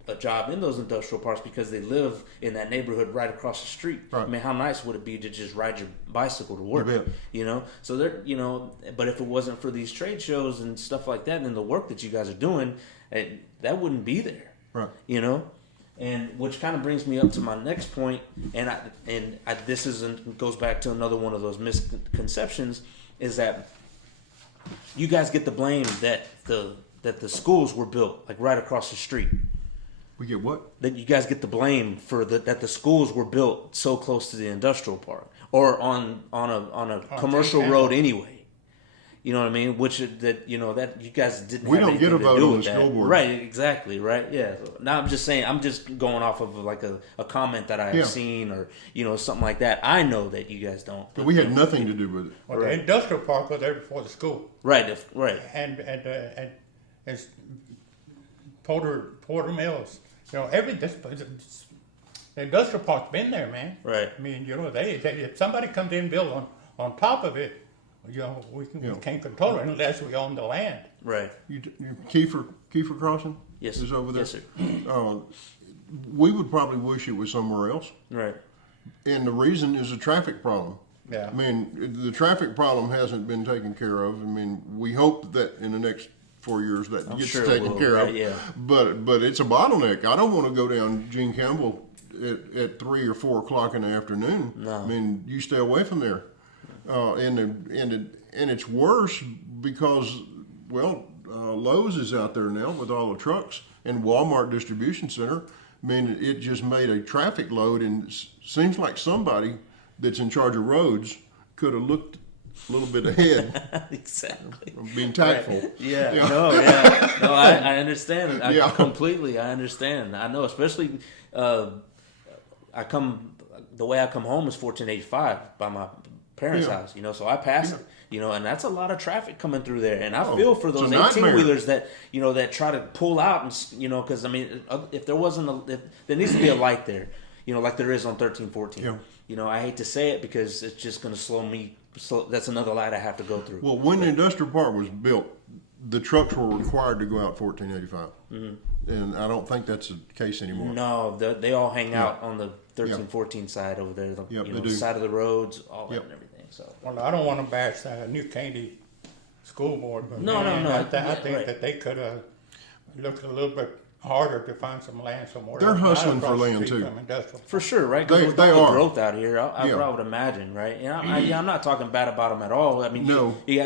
a job in those industrial parks because they live in that neighborhood right across the street. Right. I mean, how nice would it be to just ride your bicycle to work? You bet. So they're, but if it wasn't for these trade shows and stuff like that, and the work that you guys are doing, that wouldn't be there. Right. And which kind of brings me up to my next point, and this goes back to another one of those misconceptions, is that you guys get the blame that the schools were built like right across the street. We get what? That you guys get the blame for that the schools were built so close to the industrial park or on a commercial road anyway. You know what I mean? Which that you guys didn't. We have don't get a anything to vote do on with the that. school board. Right? Exactly. Right? Yeah. Now I'm just saying. I'm just going off of like a comment that I've seen or something like that. I know that you guys don't. But we had nothing to do with it. Well, the industrial park was there before the school. Right. Right. And Porter Mills. The industrial park's been there, man. Right. I mean, they if somebody comes in and build on top of it, we can't control it unless we own the land. Right. Kiefer Crossing? Yes. Is over there? Yes, sir. We would probably wish it was somewhere else. Right. And the reason is a traffic problem. Yeah. I mean, the traffic problem hasn't been taken care of. I mean, we hope that in the next 4 years that gets sure it taken will, care right, of. yeah. But it's a bottleneck. I don't want to go down Gene Campbell at 3 or 4 o'clock in the afternoon. No. I mean, you stay away from there. And it's worse because, Lowe's is out there now with all the trucks, and Walmart distribution center. I mean, it just made a traffic load, and it seems like somebody that's in charge of roads could have looked a little bit ahead. Exactly. Being tactful. Right. Yeah. Yeah. No, I understand. Completely. I understand. I know, especially the way I come home is 1485 by my parents' house, so I pass it, and that's a lot of traffic coming through there. And I feel for those 18-wheelers that, that try to pull out and, because, I mean, if there wasn't, there needs to be a light there, like there is on 1314. Yeah. I hate to say it because it's just going to slow me. So that's another light I have to go through. Well, when the industrial park was built, the trucks were required to go out 1485. Mm-hmm. And I don't think that's the case anymore. No, they all hang out on the 1314 side over there, the side of the roads, all that and everything. So, well, I don't want to bash New Candy School Board, but No. I think that they could have looked a little bit harder to find some land somewhere. They're hustling for land too. For sure, right? They Because the are. growth out here, I would imagine, right? And I'm not talking bad about them at all. I mean, No. you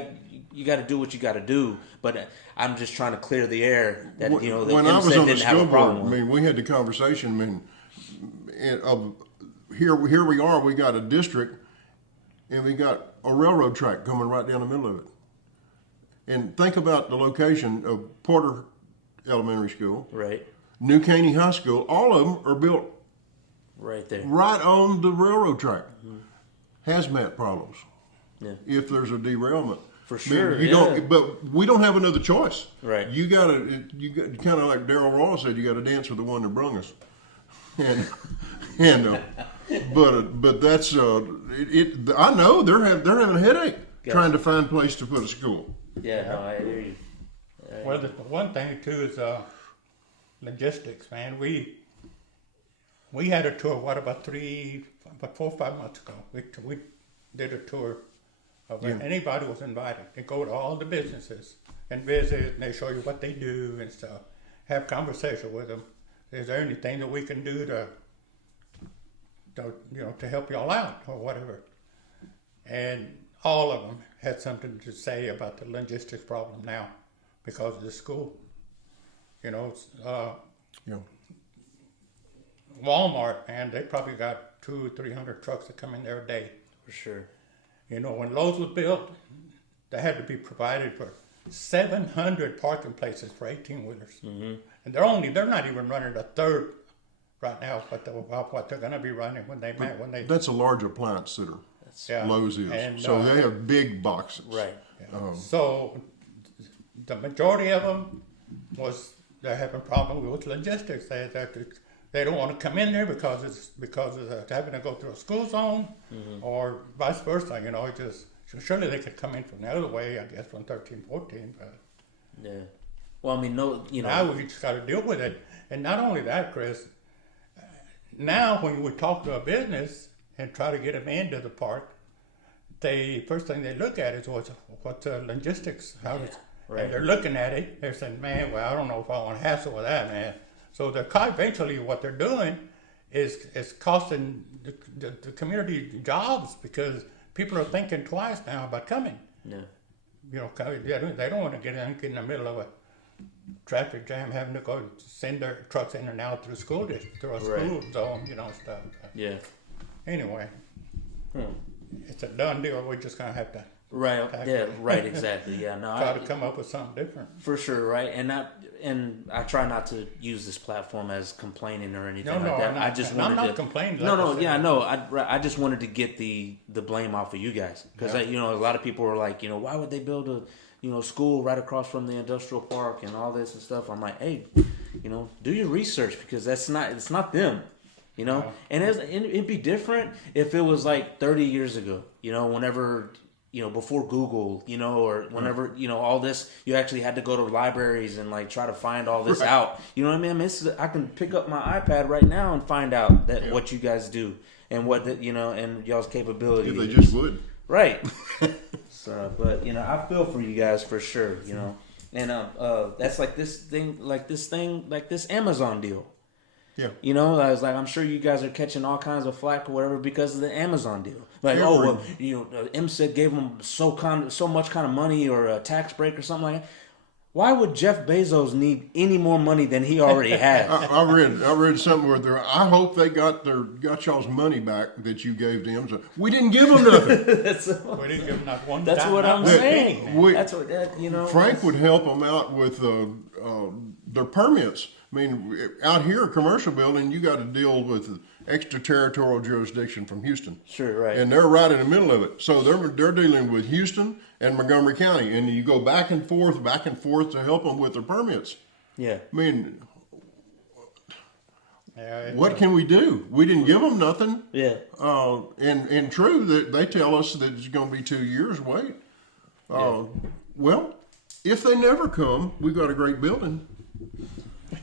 got to do what you got to do, but I'm just trying to clear the air that When the I was on the didn't have school a board, problem with. I mean, we had the conversation. Here we are. We got a district, and we got a railroad track coming right down the middle of it. And think about the location of Porter Elementary School, Right, New Caney High School. All of them are built right there. right on the railroad track. Hazmat problems. Yeah. If there's a derailment. For I mean, sure, you yeah. don't. But we don't have another choice. Right. You got kind of like Darrell Ross said. You got to dance with the one that brung us. But that's I know they're having a headache trying to find a place to put a school. Yeah, no, I hear you. Well, the one thing too is logistics, man. We had a tour. What about 4 or 5 months ago? We did a tour of anybody was invited. They go to all the businesses and visit, and they show you what they do and stuff. Have conversation with them. Is there anything that we can do to help y'all out or whatever? And all of them had something to say about the logistics problem now because of the school. Yeah. Walmart, man, they probably got 200-300 trucks that come in there a day. For sure. You know, when Lowe's was built, they had to be provided for 700 parking places for 18-wheelers. Mm-hmm. And they're not even running a third right now of what they're going to be running when they. That's a large appliance center. Lowe's is. And, so they have big boxes. Right. Yeah. So the majority of them they're having problems with logistics. They don't want to come in there because it's having to go through a school zone, or vice versa. You know, surely they could come in from the other way. I guess from 13, 14. But yeah. Well, I mean, no, you know. Now we just got to deal with it, and not only that, Chris. Now, when we talk to a business and try to get them into the park, first thing they look at is what's the logistics. Right. And they're looking at it. They're saying, "Man, well, I don't know if I want to hassle with that, man." So eventually, what they're doing is costing the community jobs, because people are thinking twice now about coming. Yeah. You know, they don't want to get in the middle of a traffic jam, having to go send their trucks in and out through a school zone, you know, stuff. Yeah. Anyway, it's a done deal. We're just gonna have to. Right. Yeah. Right. Exactly. Yeah. No. Try to come up with something different. For sure. Right. And I try not to use this platform as complaining or anything like that. I'm not complaining. No. Yeah. No. I just wanted to get the blame off of you guys, because you know, a lot of people were like, you know, why would they build a school right across from the industrial park and all this and stuff. I'm like, hey, you know, do your research, because it's not them. You know, and it'd be different if it was like 30 years ago. You know, whenever. You know, before Google, you know, or whenever, you know, all this, you actually had to go to libraries and like try to find all this out. You know what I mean? I can pick up my iPad right now and find out that what you guys do and what you know, and y'all's capability. If they just would. Right. So, but you know, I feel for you guys for sure. You know, and that's like this Amazon deal. Yeah. You know, I was like, I'm sure you guys are catching all kinds of flack or whatever because of the Amazon deal. Like, well, you know, MSID gave them so much kind of money, or a tax break or something like that. Why would Jeff Bezos need any more money than he already has? I read something where I hope they got y'all's money back that you gave them. So we didn't give them nothing. We didn't give them not one. That's what I'm saying. That's what you know. Frank would help them out with their permits. I mean, out here, a commercial building, you got to deal with extraterritorial jurisdiction from Houston. Sure, right. And they're right in the middle of it. So they're dealing with Houston and Montgomery County, and you go back and forth to help them with their permits. Yeah. I mean, what can we do? We didn't give them nothing. Yeah. And true, that they tell us that it's going to be 2 years. Wait. Well, if they never come, we've got a great building.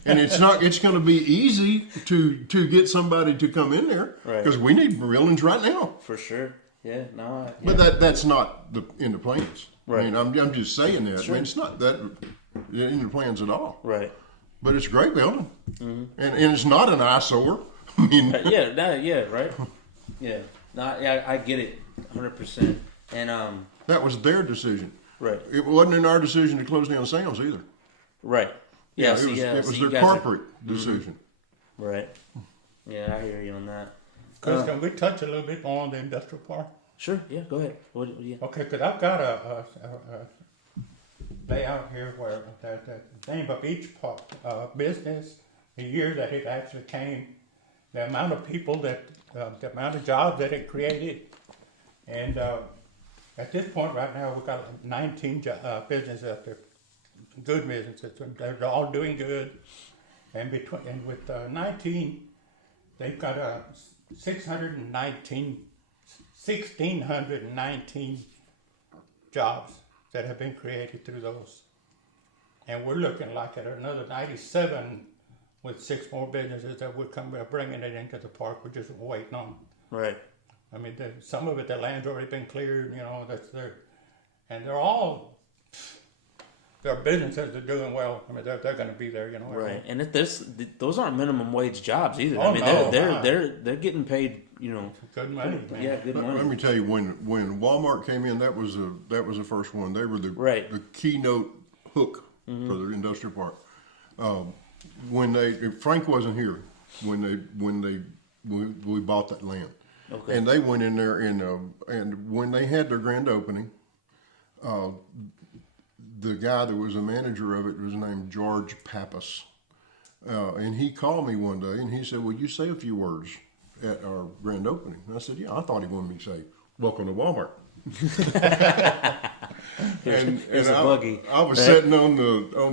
And it's going to be easy to get somebody to come in there, because we need buildings right now. For sure. Yeah. No. Yeah. But that's not in the plans. Right. I mean, I'm just saying that. Sure. I mean, it's not that in the plans at all. Right. But it's a great building, and it's not an eyesore. I mean, right. Yeah. No, I get it, 100%. And that was their decision. Right. It wasn't in our decision to close down Sam's either. Right. Yeah, it was their corporate decision. Right. Yeah, I hear you on that. Chris, can we touch a little bit more on the industrial park? Sure. Yeah. Go ahead. Okay, because I've got a layout here where the name of each business, the year that it actually came, the amount of people the amount of jobs that it created, and at this point right now we've got 19 businesses out there. Good businesses, they're all doing good, and with 19, they've got 1,619 jobs that have been created through those, and we're looking like at another 97 with 6 more businesses that would come bringing it into the park. We're just waiting on. Right. I mean, some of it, the land's already been cleared. You know, that's there, and they're all. Their businesses are doing well. I mean, they're going to be there, you know. Right, and those aren't minimum wage jobs either. Oh, I mean, no, they're getting paid, you know, good money. Man. Yeah, good money. Let me tell you, when Walmart came in, that was the first one. They were the keynote hook for the industrial park. Frank wasn't here when we bought that land. Okay. And they went in there and when they had their grand opening, the guy that was a manager of it was named George Pappas. And he called me one day and he said, "Will you say a few words at our grand opening?" And I said, "Yeah." I thought he wanted me to say, "Welcome to Walmart." Here's a buggy. I was sitting on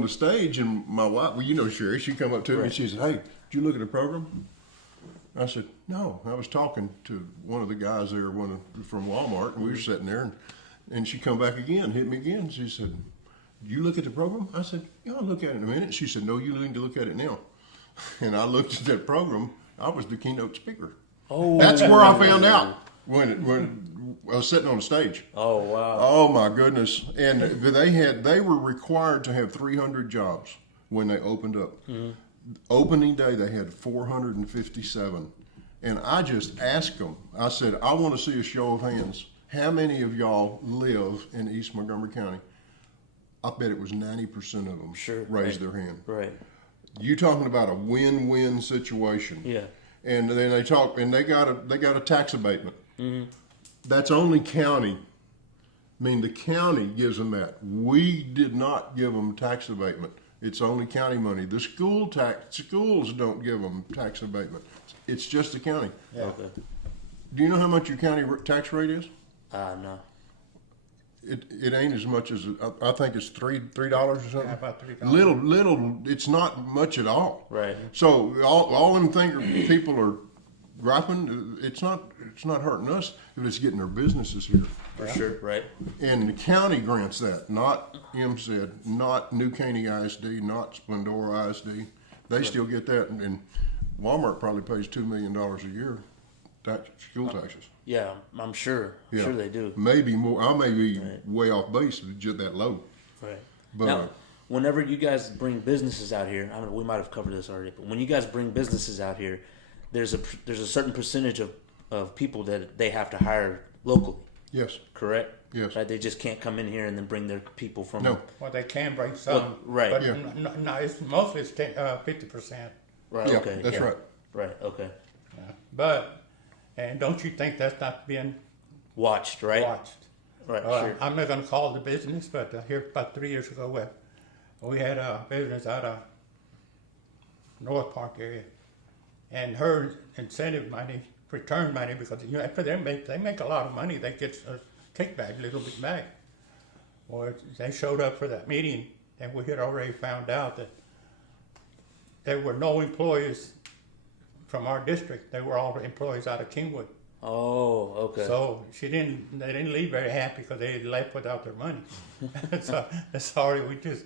the stage, and my wife, Sherry, she come up to me and she said, "Hey, did you look at the program?" I said, "No." I was talking to one of the guys there, from Walmart, and we were sitting there, and she come back again, hit me again. She said, "You look at the program?" I said, "Yeah, I'll look at it in a minute." She said, "No, you need to look at it now." And I looked at that program. I was the keynote speaker. Oh, that's where I found out when I was sitting on the stage. Oh wow! Oh my goodness! And they were required to have 300 jobs when they opened up. Mm-hmm. Opening day, they had 457, and I just asked them. I said, "I want to see a show of hands. How many of y'all live in East Montgomery County?" I bet it was 90% of them raised their hand. Right. You talking about a win-win situation? Yeah. And then they got a tax abatement. Mm-hmm. That's only county. I mean, the county gives them that. We did not give them tax abatement. It's only county money. The schools don't give them tax abatement. It's just the county. Yeah. Okay. Do you know how much your county tax rate is? No. It ain't as much as I think it's $3 or something. Yeah, about $3. Little. It's not much at all. Right. So all them people are griping. It's not hurting us if it's getting their businesses here. For sure. Right. And the county grants that, not EMCID, not New Caney ISD, not Splendora ISD. They still get that, and Walmart probably pays $2 million a year school taxes. Yeah, I'm sure. I'm sure they do. Maybe more. I may be way off base if it's just that low. Right. But now, whenever you guys bring businesses out here, I don't know, we might have covered this already, but when you guys bring businesses out here, there's a certain percentage of people that they have to hire locally. Yes. Correct? Yes. Right? They just can't come in here and then bring their people from. No. Well, they can bring some. Well, right. But Yeah. no, it's mostly 50%. Right. Yeah, Okay. that's right. Right. Okay. But, and don't you think that's not being Watched. Right. watched? Right. Sure. I'm not going to call it a business, but here about 3 years ago, we had a business out of North Park area, and her incentive money, return money, because after they make a lot of money, they get a kickback, a little bit back. Well, they showed up for that meeting, and we had already found out that there were no employees from our district. They were all employees out of Kingwood. Oh. Okay. So they didn't leave very happy because they left without their money. So sorry, we just.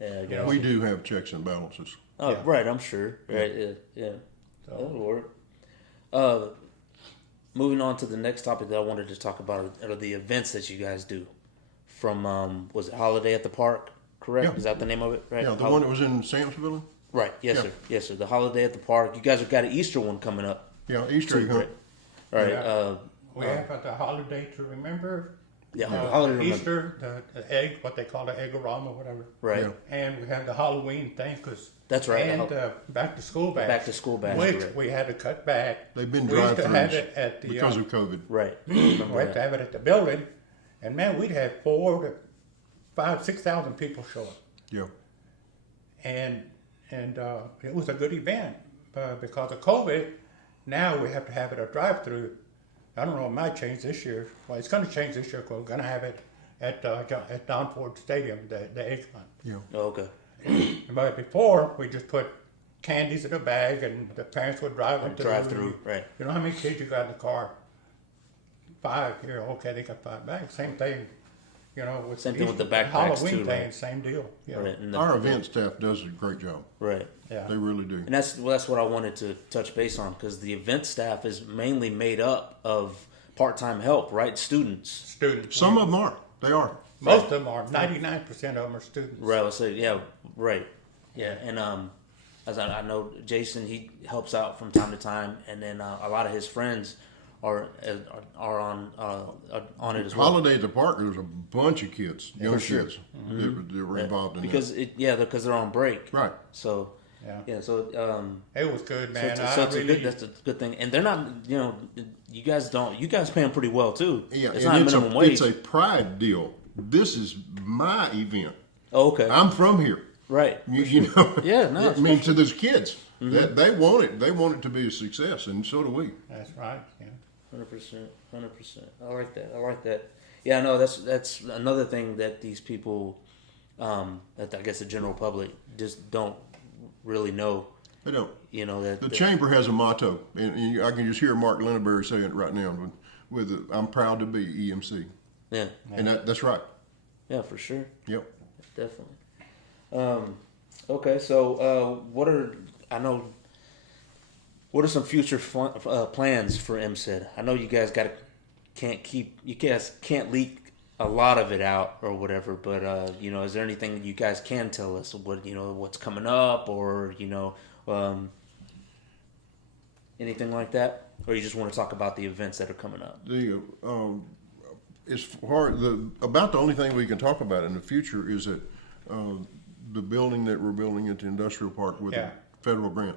Yeah. I You guess. know, We do have checks and balances. Oh, Yeah. right. I'm sure. Right. Yeah. So- That'll work. Moving on to the next topic that I wanted to talk about are the events that you guys do. From was it Holiday at the Park? Correct? Yeah. Is that the name of it? Right. Yeah, the one that was in Samsville. Right. Yes, Yeah. sir. Yes, sir. The Holiday at the Park. You guys have got an Easter one coming up. Yeah, Easter egg hunt. Right. Yeah. We have the holiday to remember. Yeah. Holiday. Remember. Easter, the egg, what they call the egg-a-rama, whatever. Right. Yeah. And we have the Halloween thing, That's right. And back to school bags. Back to school bags, which correct. we had to cut back. They've been We used to have drive-throughs it at the because of COVID. Right. we had to have it at the building, and man, we'd have 4,000 to 5,000, 6,000 people show up, Yeah. and it was a good event. Because of COVID, now we have to have it a drive-through. I don't know, it might change this year. Well, it's going to change this year because we're going to have it at Don Ford Stadium, the egg hunt. Yeah. Oh, okay. But before, we just put candies in a bag, and the parents would drive them to Drive the through. Right. You know how many kids you got in the car? 5 here. Okay, they got 5 bags. Same thing. You know, with Same thing with the Easter- backpacks, Halloween too, thing, right? same deal. You know. Right. And Our event staff does a great job. Right. Yeah. They really do. And that's what I wanted to touch base on, because the event staff is mainly made up of part-time help, right? Students. Students. Some of them are. They are. Most of them are. 99% of them are students. Right. Let's say, yeah. Right. Yeah. And as I know, Jason, he helps out from time to time, and then a lot of his friends are on it as well. Holiday at the park, there was a bunch of kids, young kids, that were involved in because because they're on break. Right. So so it was good, man. That's a good thing, and they're not. You guys pay them pretty well too. Yeah, it's and not minimum wage. It's a pride deal. This is my event. Oh, okay. I'm from here. Right. You know. Yeah. No. I mean, to those kids, that they want it. They want it to be a success, and so do we. That's right. Yeah. 100%. I like that. Yeah. No. That's another thing that these people, that I guess the general public just don't really know. They don't. That the chamber has a motto, and I can just hear Mark Linneberry saying it right now. With I'm proud to be EMC. Yeah. And that's right. Yeah, for sure. Yep. Definitely. Okay, so what are some future plans for MSID? I know you guys can't leak a lot of it out or whatever, but is there anything you guys can tell us? What's coming up, or anything like that, or you just want to talk about the events that are coming up? It's hard. About the only thing we can talk about in the future is that the building that we're building at the industrial park with a federal grant.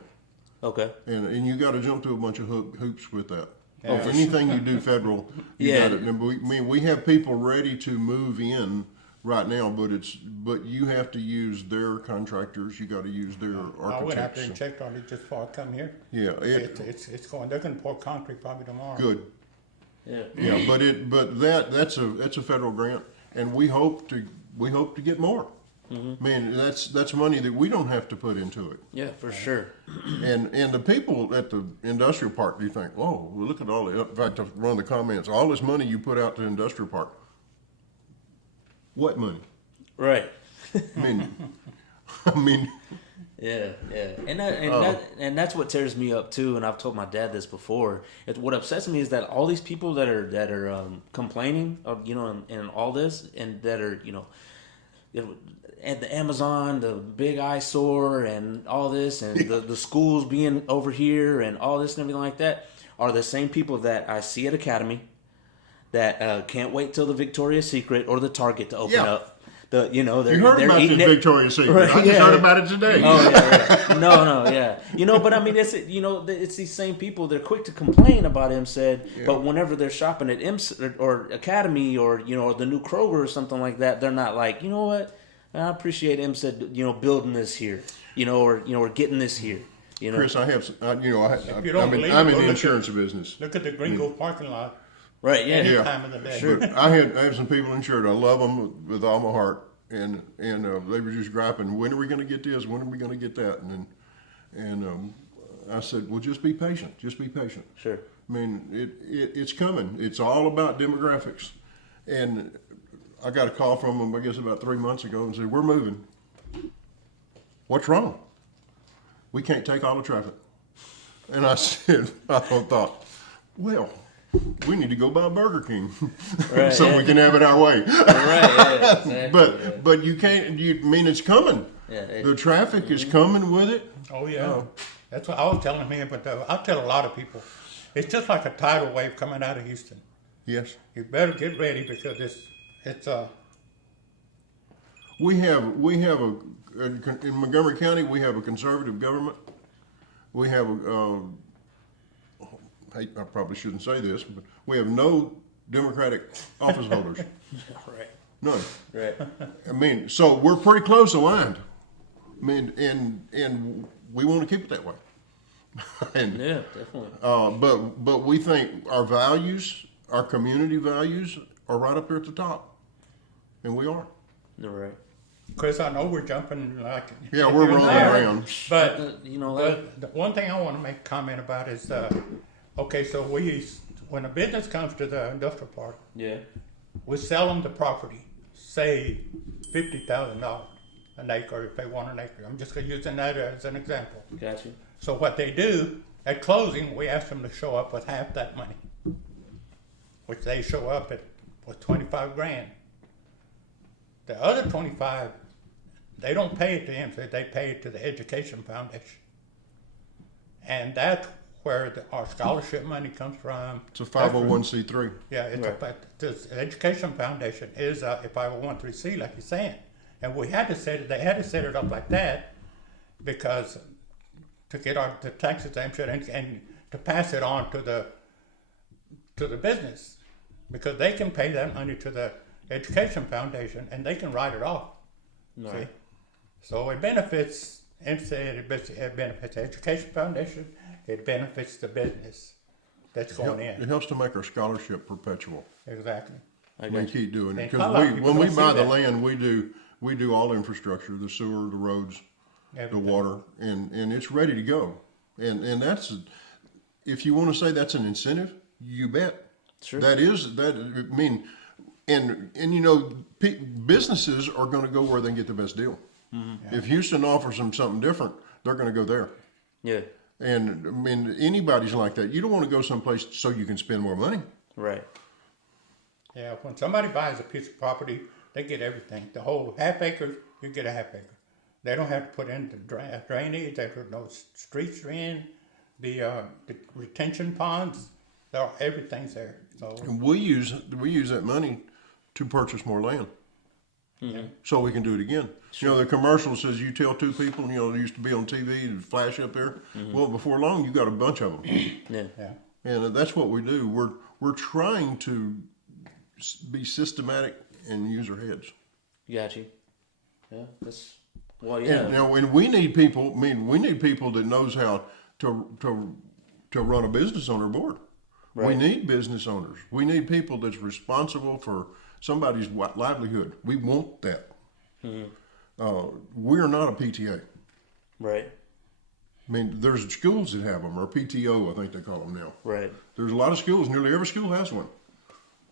Okay. And you got to jump through a bunch of hoops with that. Yeah. Anything you do federal, you got it. And we have people ready to move in right now, but you have to use their contractors. You got to use their architects. I went out there and checked on it just before I come here. Yeah, it's going. They're going to pour concrete probably tomorrow. Good. Yeah. Yeah, but that's a federal grant, and we hope to get more. I mean, that's money that we don't have to put into it. Yeah, for sure. And the people at the industrial park, you think, oh, well, look at all the. In fact, one of the comments, all this money you put out to the industrial park. What money? Right. I mean. Yeah, and that's what tears me up too. And I've told my dad this before. What upsets me is that all these people that are complaining, and all this, and that are at the Amazon, the big eyesore, and all this, and the schools being over here, and all this and everything like that, are the same people that I see at Academy, that can't wait till the Victoria's Secret or the Target to open up. You heard about this Victoria's Secret. Right, I just heard about it today. Oh yeah. No, yeah. But I mean, it's these same people. They're quick to complain about MSID, but whenever they're shopping at MSID or Academy or the new Kroger or something like that, they're not like, you know what? I appreciate MSID, building this here, or getting this here. Chris, I have, if you don't I'm believe in it, the go insurance business. Look at the Gringo parking lot. Right, yeah. Any time of the day. Sure. But I have some people insured. I love them with all my heart, and they were just griping. When are we going to get this? When are we going to get that? And I said, well, just be patient. Just be patient. Sure. I mean, it's coming. It's all about demographics. And I got a call from them, I guess, about 3 months ago, and said, we're moving. What's wrong? We can't take all the traffic. And I said, I thought, well, we need to go buy a Burger King so we can have it our way. Exactly. But you can't. It's coming. Yeah, the traffic is coming with it. Oh yeah, that's what I was telling him. But I'll tell a lot of people, it's just like a tidal wave coming out of Houston. Yes. You better get ready because it's We have in Montgomery County we have a conservative government. We have I probably shouldn't say this, but we have no Democratic office holders. Right. None. Right. I mean, so we're pretty close aligned. I mean, and we want to keep it that way. Yeah, definitely. But we think our values, our community values, are right up there at the top, and we are. Right. Chris, I know we're jumping like yeah, we're rolling around. But the one thing I want to make a comment about is. Okay, so when a business comes to the industrial park, we sell them the property, say $50,000 an acre if they want an acre. I'm just using that as an example. Gotcha. So what they do at closing, we ask them to show up with half that money, which they show up with $25,000. The other 25, they don't pay it to him, they pay it to the Education Foundation, and that's where our scholarship money comes from. It's a 501c3. Yeah, it's the Education Foundation is a 501c, like you're saying, and they had to set it up like that because to get the tax exemption and to pass it on to the business, because they can pay that money to the Education Foundation and they can write it off. No. See? So it benefits MSID, it benefits the Education Foundation, it benefits the business that's going It in. helps to make our scholarship perpetual. Exactly. We keep doing it And because a lot of people when we don't buy see the that. land, we do all infrastructure, the sewer, the roads, Everything. the water, and it's ready to go. And that's, if you want to say that's an incentive, you bet. Sure. That is that. I mean, and you know, businesses are going to go where they can get the best deal. Mm-hmm. If Houston offers them something different, they're going to go there. Yeah. And I mean, anybody's like that. You don't want to go someplace so you can spend more money. Right. Yeah, when somebody buys a piece of property, they get everything. The whole half acre, you get a half acre. They don't have to put in the drainage. They don't know streets are in, the retention ponds. Everything's there. So And we use that money to purchase more land. So we can do it again. You know, the commercial says you tell two people, you know, it used to be on TV and flash up there. Well, before long, you got a bunch of them. Yeah. yeah, And that's what we do. We're trying to be systematic and use our heads. Got you. Yeah. That's well. Yeah. And, you know, and we need people. I mean, we need people that knows how to run a business on our board. We Right. need business owners. We need people that's responsible for somebody's livelihood. We want that. We're not a PTA. Right. I mean, there's schools that have them, or PTO, I think they call them now. Right. There's a lot of schools. Nearly every school has one.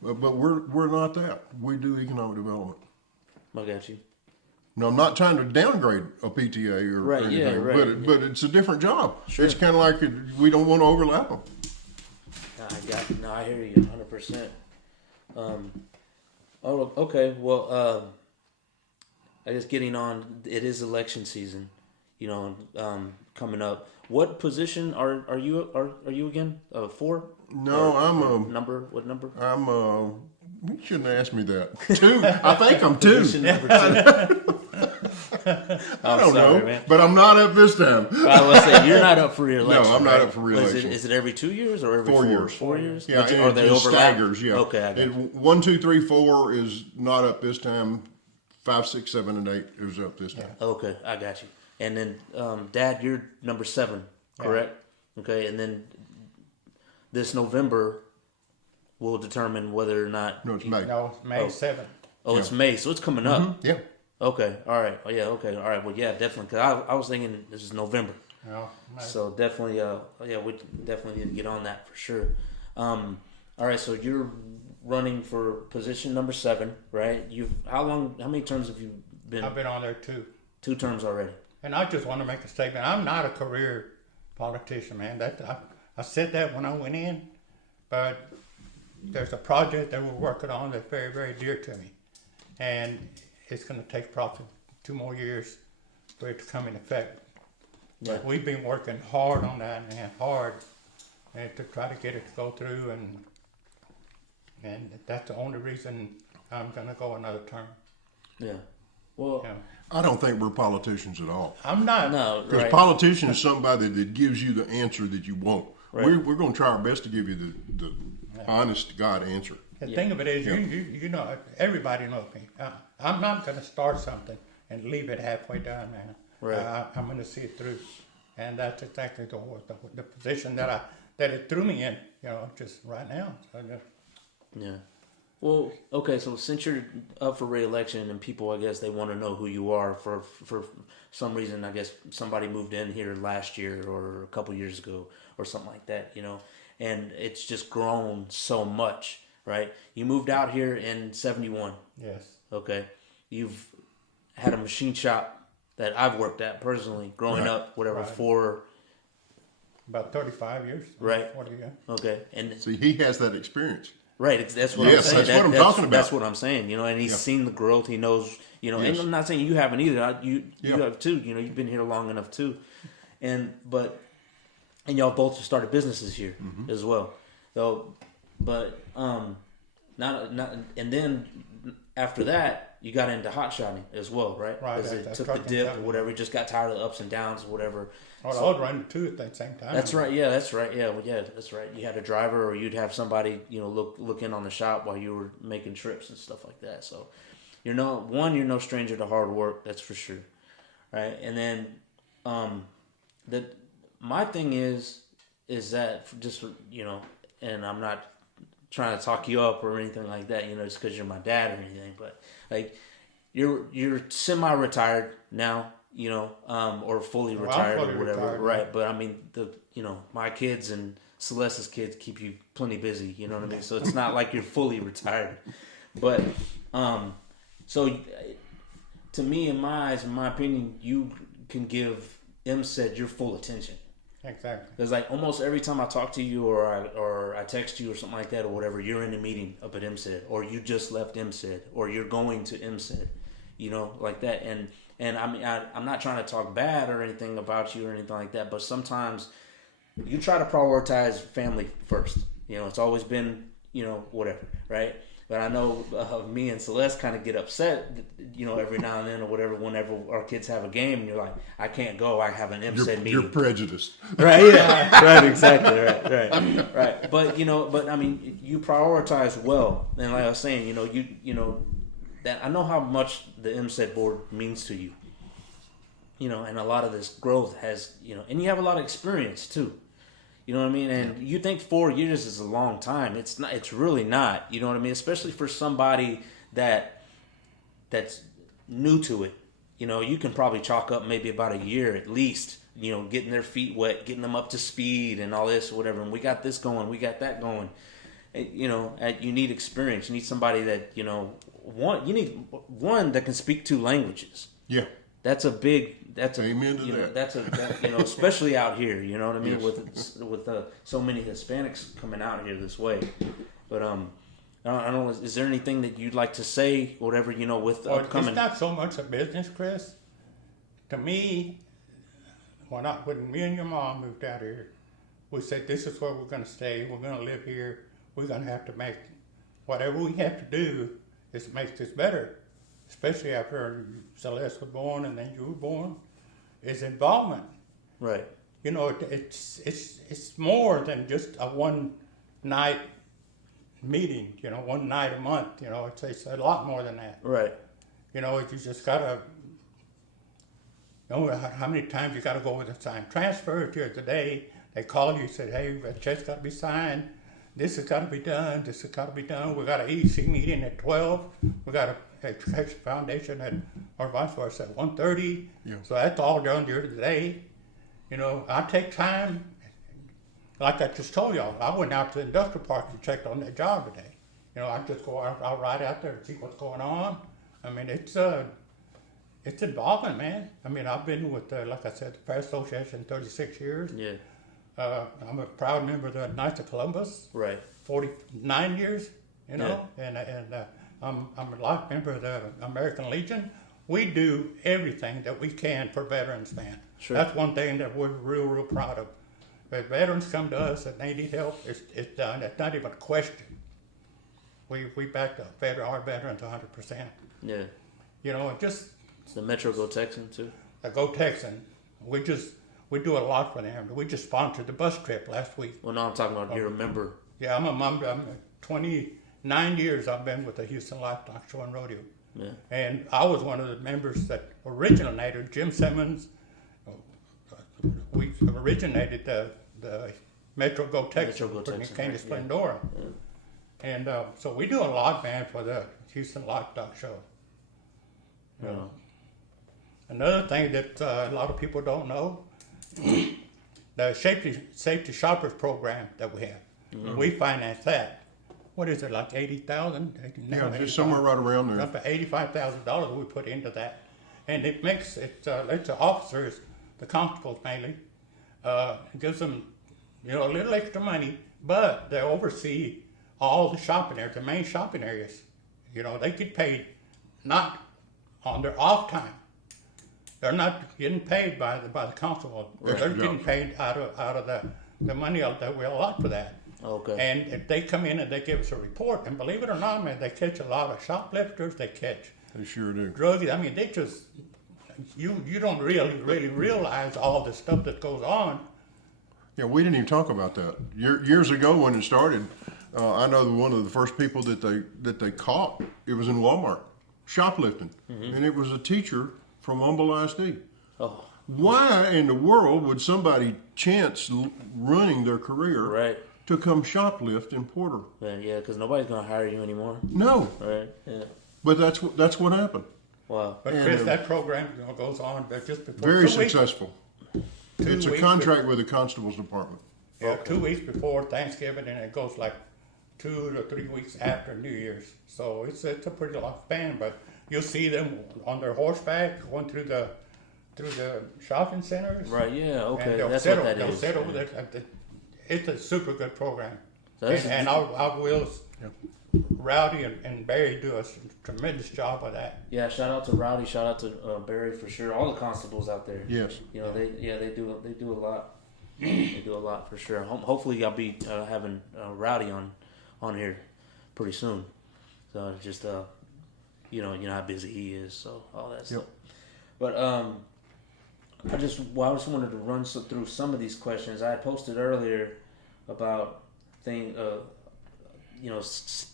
But we're not that. We do economic development. I got you. Now, I'm not trying to downgrade a PTA or Right, yeah, anything, right, but it's a different job. Sure. It's kind of like we don't want to overlap them. No, I hear you 100%. Oh, okay. Well, I guess getting on, it is election season, you know, coming up. What position are you again? 4? No, I'm a number. What number? You shouldn't ask me that. 2. I think I'm 2. Position number 2. I don't sorry, know, man. but I'm not up this time. I was saying you're not up for re-election. No, I'm not right? up for re-election. Is it every 2 years or every 4 4 years. 4 years? Yeah, But and are they it overlap? staggers. Yeah. Okay, I got it. 1, 2, 3, 4 is not up this time. 5, 6, 7, and 8 is up this time. Okay, I got you. And then, Dad, you're number 7, correct? Okay, and then this November will determine whether or not. No, it's May. no, May 7th. Oh, it's May, so it's coming up. Yeah. Okay, all right. Oh, yeah, okay, all right. Well, yeah, definitely. Because I was thinking this is November. No, May. So definitely, we definitely need to get on that for sure. All right, so you're running for position number 7, right? How many terms have you been? I've been on there too. 2 terms already. And I just want to make a statement. I'm not a career politician, man. I said that when I went in, but there's a project that we're working on that's very, very dear to me. And it's going to take probably 2 more years for it to come in effect. Yeah. But we've been working hard on that, man, hard, and to try to get it to go through. And that's the only reason I'm going to go another term. Yeah. Well, You know, I don't think we're politicians at all. I'm not. no, Because right. politician is somebody that gives you the answer that you want. Right. We're going to try our best to give you the honest to God answer. The thing of it is, you know, everybody knows me. I'm not going to start something and leave it halfway done, man. Right. I'm going to see it through, and that's exactly the position that it threw me in. You know, just right now. So Yeah. Well, okay. So since you're up for re-election, and people, I guess, they want to know who you are for some reason. I guess somebody moved in here last year or a couple years ago or something like that. You know, and it's just grown so much. Right. You moved out here in '71. yes, Okay. You've had a machine shop that I've worked at personally growing Right. up. Whatever Right. for. about 35 years. Right. 40 years. Okay. And See, he has that experience. right, that's what Yes, I'm saying. that's what I'm talking about. That's what I'm saying. You know, and he's seen the growth. He knows. You know, Yes. and I'm not saying you haven't either. You Yeah. have too. You know, you've been here long enough too. But and y'all both started businesses here as well. So, but not and then after that you got into hot shotting as well, right? Right. Because it took the dip or whatever. You just got tired of the ups and downs or whatever. Well, I was running two at the same time. That's right. Yeah, that's right. Yeah, well, yeah, that's right. You had a driver, or you'd have somebody, look in on the shop while you were making trips and stuff like that. So, you're no stranger to hard work. That's for sure, right? And then, my thing is that just and I'm not trying to talk you up or anything like that, just because you're my dad or anything, but like you're semi-retired now. Or fully retired or whatever, retired, right? But I mean, my kids and Celeste's kids keep you plenty busy. You know what I mean? So it's not like you're fully retired. But so to me, in my eyes, in my opinion, you can give MSID your full attention. Exactly. Because like almost every time I talk to you or I text you or something like that or whatever, you're in a meeting up at MSID, or you just left MSID, or you're going to MSID, like that. And I mean, I'm not trying to talk bad or anything about you or anything like that, but sometimes you try to prioritize family first. It's always been, whatever, right? But I know me and Celeste kind of get upset, every now and then or whatever, whenever our kids have a game, and you're like, I can't go, I have an MSID meeting. You're prejudiced. Right, yeah, right, exactly, right. But I mean, you prioritize well. And like I was saying, that I know how much the MSID board means to you. And a lot of this growth has, and you have a lot of experience too. You know what I mean? And you think 4 years is a long time. It's not. It's really not. You know what I mean? Especially for somebody that's new to it. You can probably chalk up maybe about a year at least. Getting their feet wet, getting them up to speed, and all this or whatever. And we got this going. We got that going. You need experience. You need somebody that you need one that can speak 2 languages. Yeah. That's a big. Amen to that. That's especially out here. You know what I mean? Yes. With so many Hispanics coming out here this way. But I don't know. Is there anything that you'd like to say? Whatever with upcoming. It's not so much a business, Chris. To me, when me and your mom moved out here, we said this is where we're going to stay. We're going to live here. We're going to have to make whatever we have to do is to make this better. Especially after Celeste was born and then you were born, is involvement. Right. It's more than just a one night meeting. One night a month. It's a lot more than that. Right. You just gotta. How many times you gotta go with a signed transfer today? They call you, say, hey, that check's got to be signed. This has got to be done. This has got to be done. We got an EC meeting at 12. We got a Education Foundation or vice versa at 1:30. Yeah. So that's all done during the day. I take time. Like I just told y'all, I went out to the industrial park and checked on that job today. I just go out, I'll ride out there and see what's going on. I mean, it's involving, man. I mean, I've been with, like I said, the Fair Association 36 years. Yeah. I'm a proud member of the Knights of Columbus. Right. 49 years, and I'm a life member of the American Legion. We do everything that we can for veterans, man. Sure. That's one thing that we're real proud of. If veterans come to us and they need help, it's done. It's not even a question. We back our veterans 100%. Yeah. Just It's the Metro Go Texan too. the Go Texan. We do a lot for them. We just sponsored the bus trip last week. Well, no, I'm talking about you're a member. Yeah, I'm 29 years I've been with the Houston Livestock Show and Rodeo. Yeah. And I was one of the members that originated, Jim Simmons, we originated the Metro Go Texan when it came to Splendora. Yeah. And so we do a lot, man, for the Houston Livestock Show. Yeah. Another thing that a lot of people don't know, the safety shoppers program that we have, we finance that. What is it, like 80,000? Yeah, just somewhere right around there. Up to $85,000 we put into that, and it makes it lets the officers, the constables mainly, gives them a little extra money, but they oversee all the shopping areas, the main shopping areas. They get paid not on their off time. They're not getting paid by the council. They're getting paid out of the money that we allot for that. Okay. And if they come in and they give us a report, and believe it or not, man, they catch a lot of shoplifters. They catch They sure do. druggies. I mean, they just you don't really realize all the stuff that goes on. Yeah, we didn't even talk about that. Years ago when it started, I know one of the first people that they caught, it was in Walmart, shoplifting. And it was a teacher from Humble ISD. Oh. Why in the world would somebody chance running their career Right. to come shoplift in Porter? Yeah, because nobody's gonna hire you anymore. No, Right. Yeah. but that's what happened. Wow. But Chris, that program goes on just before Very 2 weeks. successful. It's a weeks contract with the constable's department. Yeah, 2 weeks before Thanksgiving, and it goes like 2 to 3 weeks after New Year's. So it's a pretty long span, but you'll see them on their horseback going through the shopping centers. Right. Yeah. Okay. And That's they'll what that they'll is. sit over there. It's a super good program. That's- And our Wills, Rowdy and Barry do a tremendous job of that. Yeah. Shout out to Rowdy. Shout out to Barry for sure. All the constables out there. Yes. You know they do a lot. They do a lot for sure. Hopefully I'll be having Rowdy on here pretty soon. So just you know how busy he is. So all that stuff. But I just wanted to run through some of these questions. I had posted earlier about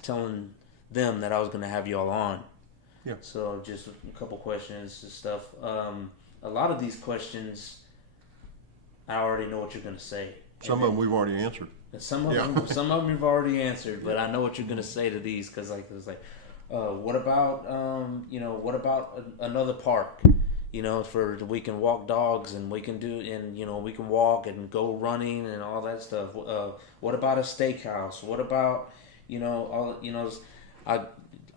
telling them that I was going to have y'all on. Yeah. So just a couple questions and stuff. A lot of these questions, I already know what you're going to say. Some of them we've already answered. Some of them you've already answered, but I know what you're going to say to these because it's like, what about another park? For we can walk dogs and we can we can walk and go running and all that stuff. What about a steakhouse? What about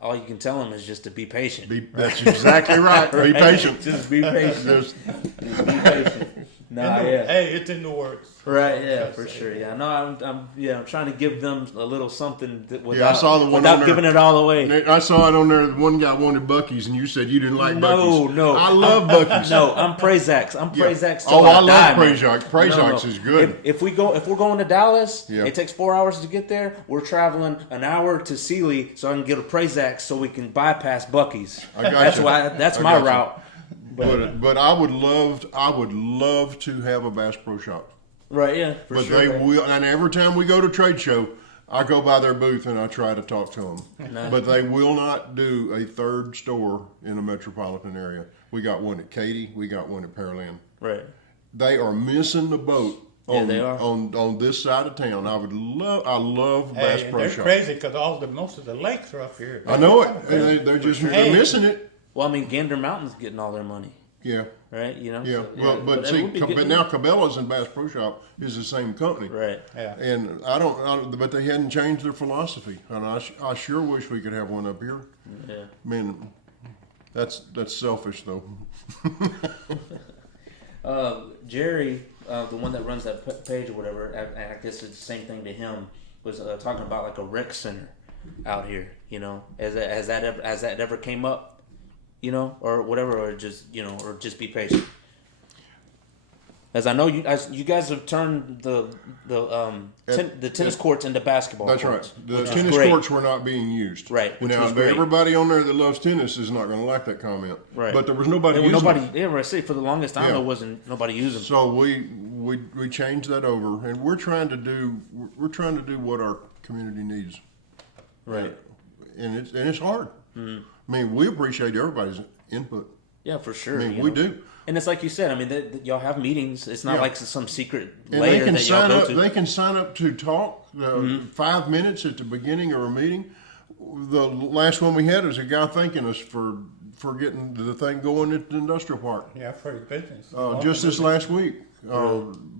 all you can tell them is just to be patient. That's exactly right. Be patient. Just be patient. Just be patient. Hey, it's in the works. Right, yeah, for sure. Yeah, no, I'm trying to give them a little something I saw the one without on giving there. it all away. I saw it on there. One guy wanted Buc-ee's, and you said you didn't like Buc-ee's. No, I love Buc-ee's. No, I'm Prazax. I'm Prazax. Oh, I love die, Prazax. Prazax is good. If we're going to Dallas, Yeah. it takes 4 hours to get there. We're traveling an hour to Sealy, so I can get a Prazax, so we can bypass Buc-ee's. I got That's I my got you. route. But I would love to have a Bass Pro Shop. Right, yeah, for But sure. they will, and every time we go to trade show, I go by their booth and I try to talk to them. No. But they will not do a third store in a metropolitan area. We got one at Katy. We got one at Pearland. Right. They are missing the boat. Yeah, they are. On this side of town. I love Bass Hey, Pro they're Shop. crazy because most of the lakes are up here. I know it. And they're just they're missing it. Well, I mean, Gander Mountain's getting all their money, Yeah. right? Yeah, so, but it would be but getting- now Cabela's and Bass Pro Shop is the same company, right? Yeah. And but they hadn't changed their philosophy, and I sure wish we could have one up here. Yeah. I mean, that's selfish though. Jerry, the one that runs that page or whatever, and I guess it's the same thing to him, was talking about like a rec center out here. Has that ever came up? Or whatever, or just or just be patient. As I know, you guys have turned the tennis courts into basketball. That's courts, right. The which is tennis great. courts were not being used. Right, which now, was great. everybody on there that loves tennis is not going to like that comment. Right. But there was nobody There was using nobody. it. Yeah, I say for the longest time Yeah. there wasn't nobody using. So we changed that over, and we're trying to do what our community needs. Right. And it's hard. Mm-hmm. I mean, we appreciate everybody's input. Yeah, for sure. I mean, we do. And it's like you said. I mean, y'all have meetings. It's not Yeah. like some secret And layer they can that y'all sign go up. to. They can sign up to talk. Mm-hmm. 5 minutes at the beginning of a meeting. The last one we had was a guy thanking us for getting the thing going at the industrial park. Yeah, for his business. Just this last week,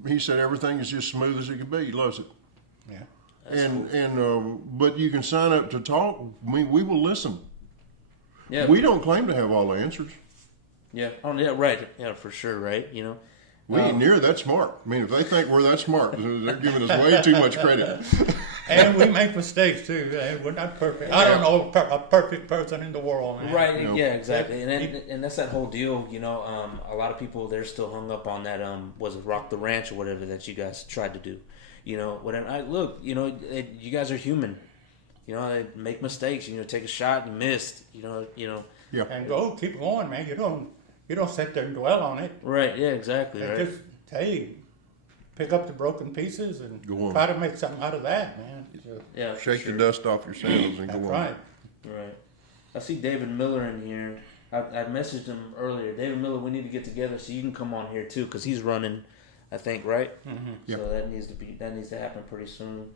he said everything is just smooth as it can be. He loves it. Yeah. But you can sign up to talk. I mean, we will listen. Yeah. We don't claim to have all the answers. Yeah. Oh, yeah. Right. Yeah, for sure. Right. We ain't near that smart. I mean, if they think we're that smart, they're giving us way too much credit. And we make mistakes too. We're not perfect. I don't know a perfect person in the world, man. Right? No. Yeah, exactly. And that's that whole deal. You know, a lot of people they're still hung up on that. Was it Rock the Ranch or whatever that you guys tried to do? You know, whatever. Look, you know, you guys are human. You know, they make mistakes. You know, take a shot and missed. You know. Yeah. And go, keep going, man. You don't sit there and dwell on it. Right. Yeah. Exactly. And Right. just hey, pick up the broken pieces and Go on. try to make something out of that, man. So, Yeah. for Shake sure. the dust off your sandals and that's go on. right. Right. I see David Miller in here. I messaged him earlier. David Miller, we need to get together so you can come on here too, because he's running, I think, right? Mm-hmm. Yep. So that needs to happen pretty soon.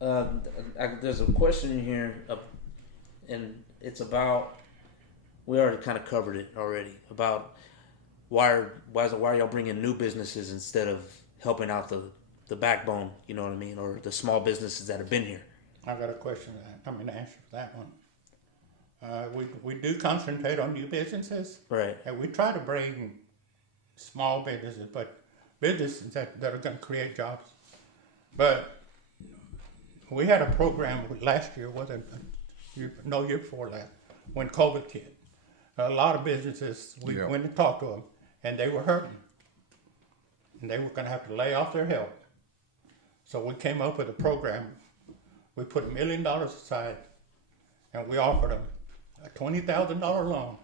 There's a question in here, and it's about. We already kind of covered it already about why are y'all bringing new businesses instead of helping out the backbone? You know what I mean, or the small businesses that have been here. I got a question for that. I mean, answer for that one. We do concentrate on new businesses, Right. and we try to bring small businesses, but businesses that are going to create jobs. But we had a program last year, wasn't year before that, when COVID hit. A lot of businesses, we Yeah. went and talked to them, and they were hurting. And they were going to have to lay off their help. So we came up with a program. We put $1 million aside, and we offered them a $20,000 loan,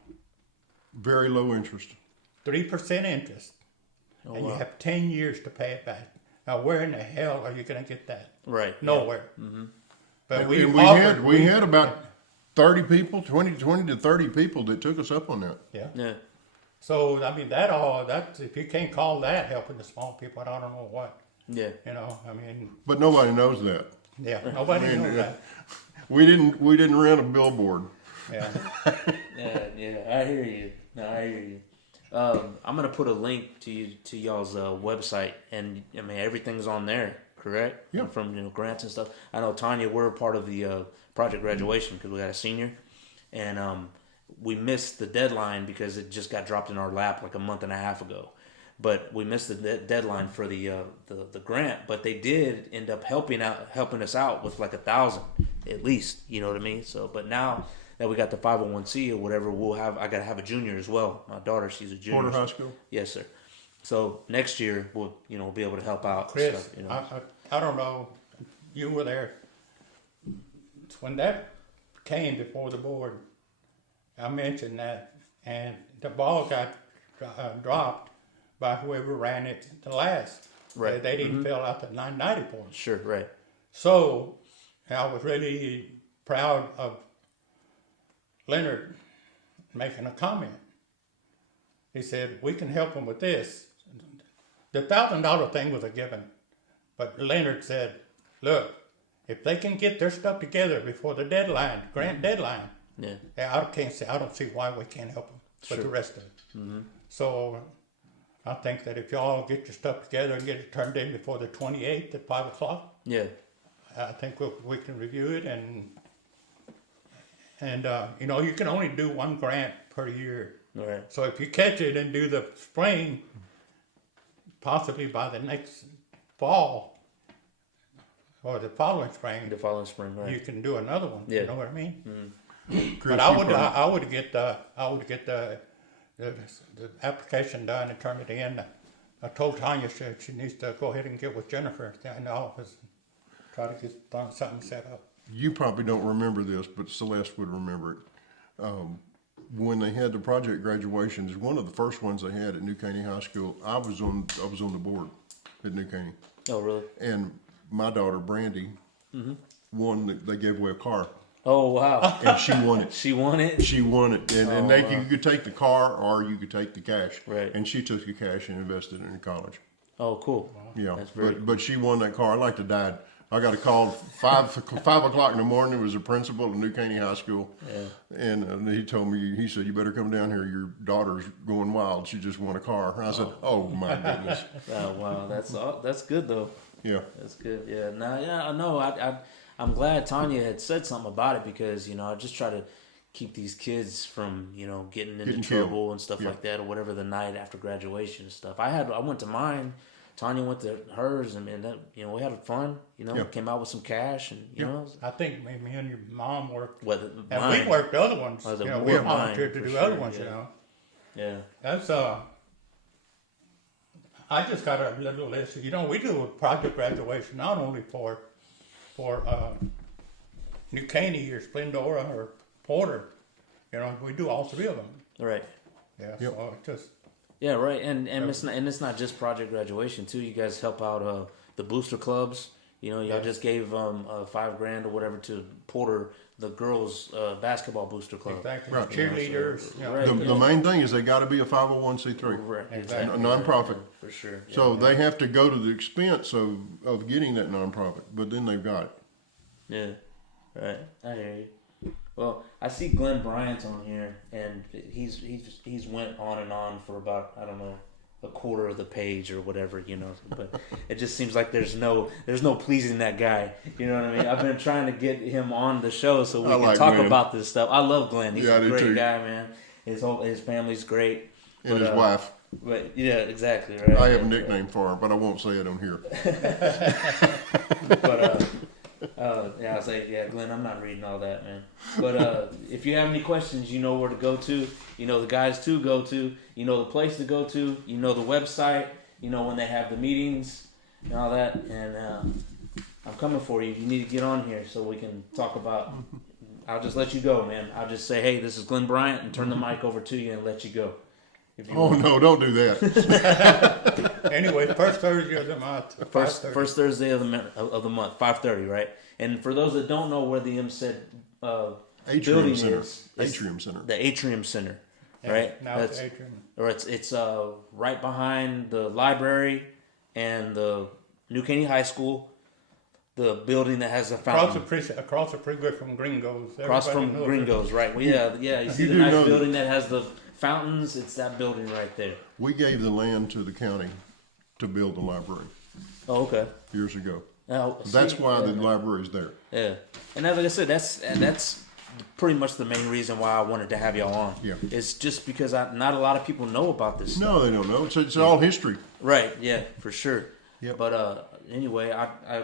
Very low interest. 3% interest, Oh, and wow. you have 10 years to pay it back. Now, where in the hell are you going to get that? Right. Nowhere. Mm-hmm. But And we had about 30 people, 20 to 30 people that took us up on that. yeah. Yeah. So I mean that if you can't call that helping the small people, I don't know what. Yeah. You know, I mean, But nobody knows that. yeah, nobody I mean, knows that. We didn't rent a billboard. Yeah. Yeah, I hear you. No, I hear you. I'm gonna put a link to y'all's website, and I mean everything's on there, correct? Yeah. From grants and stuff. I know Tanya, we're a part of the project graduation because we got a senior, and we missed the deadline because it just got dropped in our lap like a month and a half ago. But we missed the deadline for the grant. But they did end up helping us out with like 1,000 at least. You know what I mean? So, but now that we got the 501c or whatever, I gotta have a junior as well. My daughter, she's a junior. Porter High School. Yes, sir. So next year we'll be able to help out. Chris, stuff, you know. I don't know. You were there when that came before the board. I mentioned that, and the ball got dropped by whoever ran it the last. Right. They didn't fill out the 990 form. Sure. Right. So I was really proud of Leonard making a comment. He said, we can help them with this. The $1,000 thing was a given. But Leonard said, look, if they can get their stuff together before the deadline, grant deadline, Yeah. I don't see why we can't help them with Sure. the rest of it. So I think that if y'all get your stuff together and get it turned in before the 28th at 5 o'clock, Yeah. I think we can review it and you can only do one grant per year. All right. So if you catch it and do the spring, possibly by the next fall or the following spring, The following spring. Right. you can do another one. Yeah. You know what I mean? Chris, But you probably- I would get the application done and turn it in. I told Tanya she needs to go ahead and get with Jennifer in the office, try to get something set up. You probably don't remember this, but Celeste would remember it. When they had the project graduations, one of the first ones they had at New Caney High School, I was on the board at New Caney, Oh, really? and my daughter Brandy won. They gave away a car, Oh, wow. and she won it. She won it. She won it, and you could take the car or you could take the cash. Right. And she took the cash and invested it in college. Oh, cool. Yeah, That's very but she won that car. I like to die. I got a call 5 o'clock in the morning. It was a principal at New Caney High School, and he told me, he said, "You better come down here. Your daughter's going wild. She just won a car." And I said, "Oh my goodness." Oh, wow. That's good though. Yeah. That's good. Yeah. I know. I'm glad Tanya had said something about it because I just try to keep these kids from, you know, getting into Getting trouble killed. and stuff Yeah. like that, or whatever the night after graduation and stuff. I went to mine. Tanya went to hers, and that, you know, we had fun. You know, Yeah. came out with some cash, and you know, I think me and your mom worked, whether and mine, we worked the other ones. Oh, the You know, more we volunteered mine, to for do other sure, ones. yeah. You know, yeah, that's I just got a little list. You know, we do a project graduation not only for New Caney or Splendora or Porter. You know, we do all three of them. right. Yeah, Yep. so it just Yeah, right, and it's not just project graduation too. You guys help out the booster clubs. You know, y'all just gave $5,000 or whatever to Porter, the girls basketball booster club. exactly Right. cheerleaders. You know, Right. The main thing is they got to be a 501c3, Right, a exactly. nonprofit. For sure. Yeah. So they have to go to the expense of getting that nonprofit, but then they've got it. Yeah, right. I hear you. Well, I see Glenn Bryant on here, and he's went on and on for about, I don't know, a quarter of the page or whatever, you know. But it just seems like there's no pleasing that guy. You know what I mean? I've been trying to get him on the show so we I can like talk Glenn. about this stuff. I love Glenn. He's Yeah, I a do great too. guy, man. His family's great. And But, his wife. But yeah, exactly right. I have a nickname for her, but I won't say it on here. But yeah, I was like, yeah, Glenn, I'm not reading all that, man. But if you have any questions, you know where to go to. You know the guys to go to. You know the place to go to. You know the website. You know when they have the meetings and all that. And I'm coming for you. You need to get on here so we can talk about. I'll just let you go, man. I'll just say, hey, this is Glenn Bryant, and turn the mic over to you and let you go. If you Oh, want. no, don't do that. Anyway, first Thursday of the month. 5:30. First Thursday of the month, 5:30, right? And for those that don't know where the MSID building Center. is, it's Atrium Center. the Atrium Center, Yeah, right? now it's Atrium. Or it's right behind the library and the New Caney High School, the building that has a fountain. Across the freeway from Gringos. Across Everybody from knows Gringos, right? Well, yeah. You see You the do nice know that- building that has the fountains? It's that building right there. We gave the land to the county to build the library Oh, okay. years ago. Now, That's see, why yeah. the library's there. Yeah, and like I said, that's pretty much the main reason why I wanted to have y'all on. Yeah. It's just because not a lot of people know about this stuff. No, they don't know. It's all history. Right, yeah, for sure. Yep. But anyway, I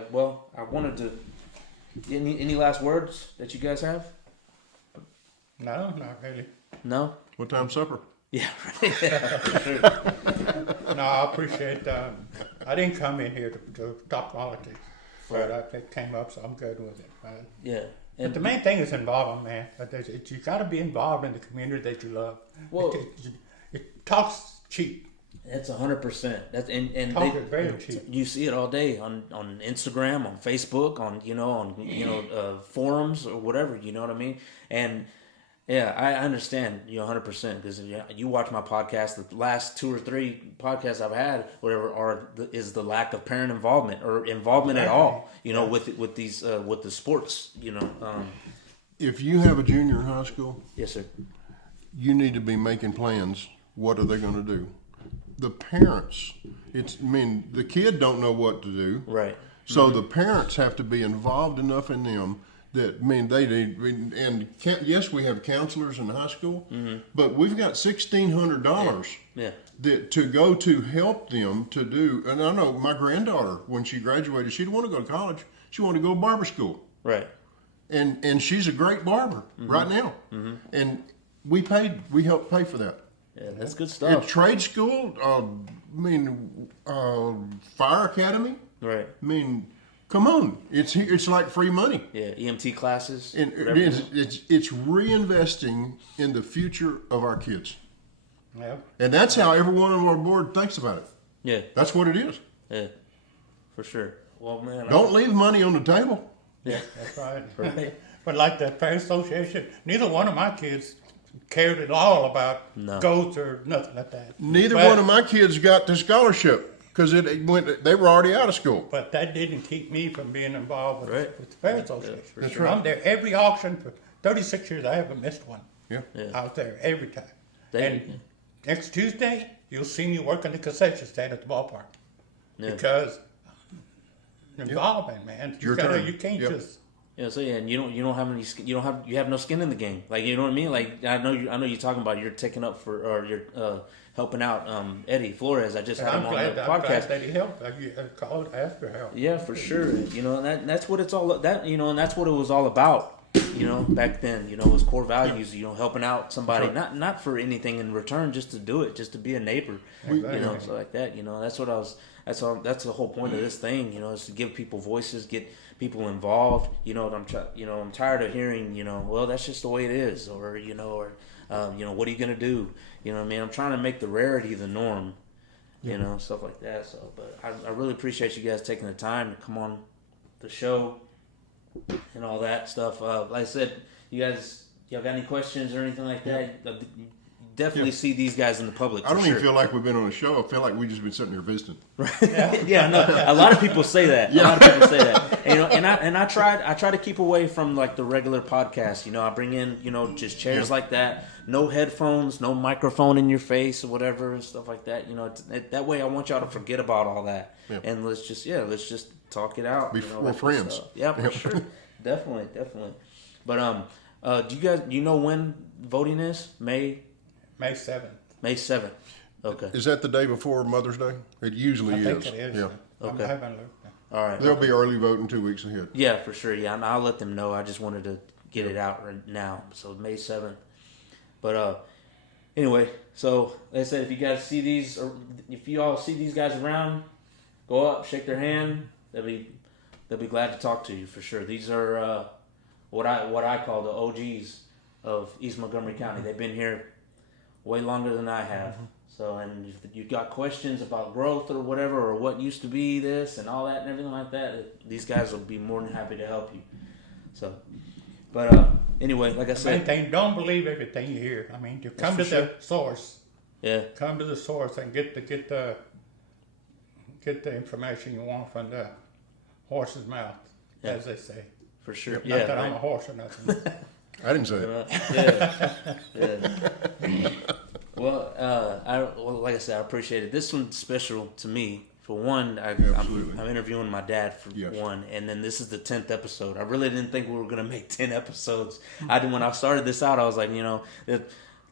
wanted to. Any last words that you guys have? No, not really. No? What time's supper? Yeah, right. No, I appreciate. I didn't come in here to talk politics, but it came up, so I'm good with it. Right? Yeah. But the main thing is involvement, man. You got to be involved in the community that you love. Well- it talks cheap. That's 100%. That's and Talk is very cheap. you see it all day on Instagram, on Facebook, on forums or whatever. You know what I mean? And yeah, I understand you 100% because you watch my podcast. The last 2 or 3 podcasts I've had, whatever, is the lack of parent involvement or involvement at all. You know, with these with the sports. You know. If you have a junior in high school, Yes, sir. you need to be making plans. What are they going to do? The parents, the kid don't know what to do. Right. So the parents have to be involved enough in them that, yes, we have counselors in high school, but we've got $1,600 Yeah. that to go to help them to do. And I know my granddaughter, when she graduated, she didn't want to go to college. She wanted to go to barber school. Right. And she's a great barber right now. And we helped pay for that. Yeah, that's good At stuff. trade school, fire academy. Right. Come on, it's like free money. Yeah. EMT classes. And whatever. it's reinvesting in the future of our kids. Yeah. And that's how everyone on our board thinks about it. Yeah. That's what it is. Yeah. For sure. Well, man. Don't leave money on the table. Yeah. That's right. Right. But like the Parents Association, neither one of my kids cared at all about No. goats or nothing like that. Neither But- one of my kids got the scholarship because they were already out of school. But that didn't keep me from being involved with, Right. with the Parents Association. That's And right. I'm there every auction for 36 years. I haven't missed one. Yeah. Yeah. Out there every time. They- And next Tuesday, you'll see me working the concession stand at the ballpark. Yeah. Because involvement, man. Your turn. You can't Yep. just Yeah, so yeah, and you don't have any you have no skin in the game. Like, you know what I mean? Like, I know you're talking about you're taking up for, or you're helping out Eddie Flores. I just had him on the I'm glad podcast. that he helped. I called, asked for help. Yeah, for sure. You know, and that's what it's all and that's what it was all about. You know, back then, it was core values. Helping out somebody, not for anything in return, just to do it, just to be a neighbor. Exactly. So like that. That's what I was. That's the whole point of this thing. Is to give people voices, get people involved. I'm tired of hearing. Well, that's just the way it is, or what are you gonna do? What I mean? I'm trying to make the rarity the norm. Stuff like that. So, but I really appreciate you guys taking the time to come on the show and all that stuff. Like I said, y'all got any questions or anything like that? Definitely see these guys in the public. I don't even feel like we've been on a show. I feel like we've just been sitting here visiting. Yeah, no. A lot of people say that. A lot of people say that. And I try to keep away from like the regular podcast. I bring in just chairs like that, no headphones, no microphone in your face or whatever and stuff like that. That way I want y'all to forget about all that and let's just talk it out. We're friends. Yeah, for sure. Definitely. But do you know when voting is? May 7th. May 7th. Okay. Is that the day before Mother's Day? It usually I is. think it is. Yeah. Okay. I haven't looked. All right. There'll be early voting 2 weeks ahead. Yeah, for sure. Yeah, and I'll let them know. I just wanted to get it out right now. So May 7th. But anyway, so like I said, if you guys see these, or if you all see these guys around, go up, shake their hand. They'll be glad to talk to you for sure. These are what I call the OGs of East Montgomery County. They've been here way longer than I have. So, and if you got questions about growth or whatever, or what used to be this and all that and everything like that, these guys will be more than happy to help you. So, but anyway, like I said, don't believe everything you hear. I mean, you come to the source. Yeah. Come to the source and get the information you want from the horse's mouth, as they say. For sure. Not Yeah. that I'm a horse or nothing. I didn't say it. Yeah. Well, like I said, I appreciate it. This one's special to me. For one, I'm interviewing my dad for one, and then this is the 10th episode. I really didn't think we were gonna make 10 episodes. When I started this out, I was like, if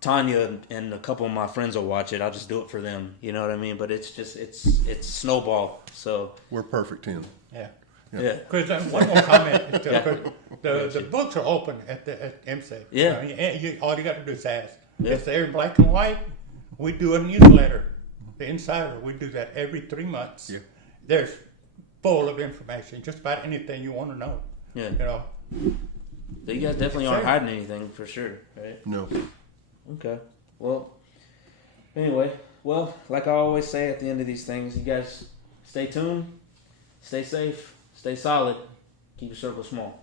Tanya and a couple of my friends will watch it, I'll just do it for them. You know what I mean? But it's snowball. So We're perfect 10. Yeah. Yeah. Because one more comment. The books are open at MSID. Yeah. All you got to do is ask. Yeah. If they're in black and white, we do a newsletter. The Insider, we do that every 3 months. Yeah. There's full of information, just about anything you want to know. yeah. So You guys definitely aren't hiding anything for sure, right? No. Okay. Well, anyway, like I always say at the end of these things, you guys stay tuned, stay safe, stay solid, keep your circle small.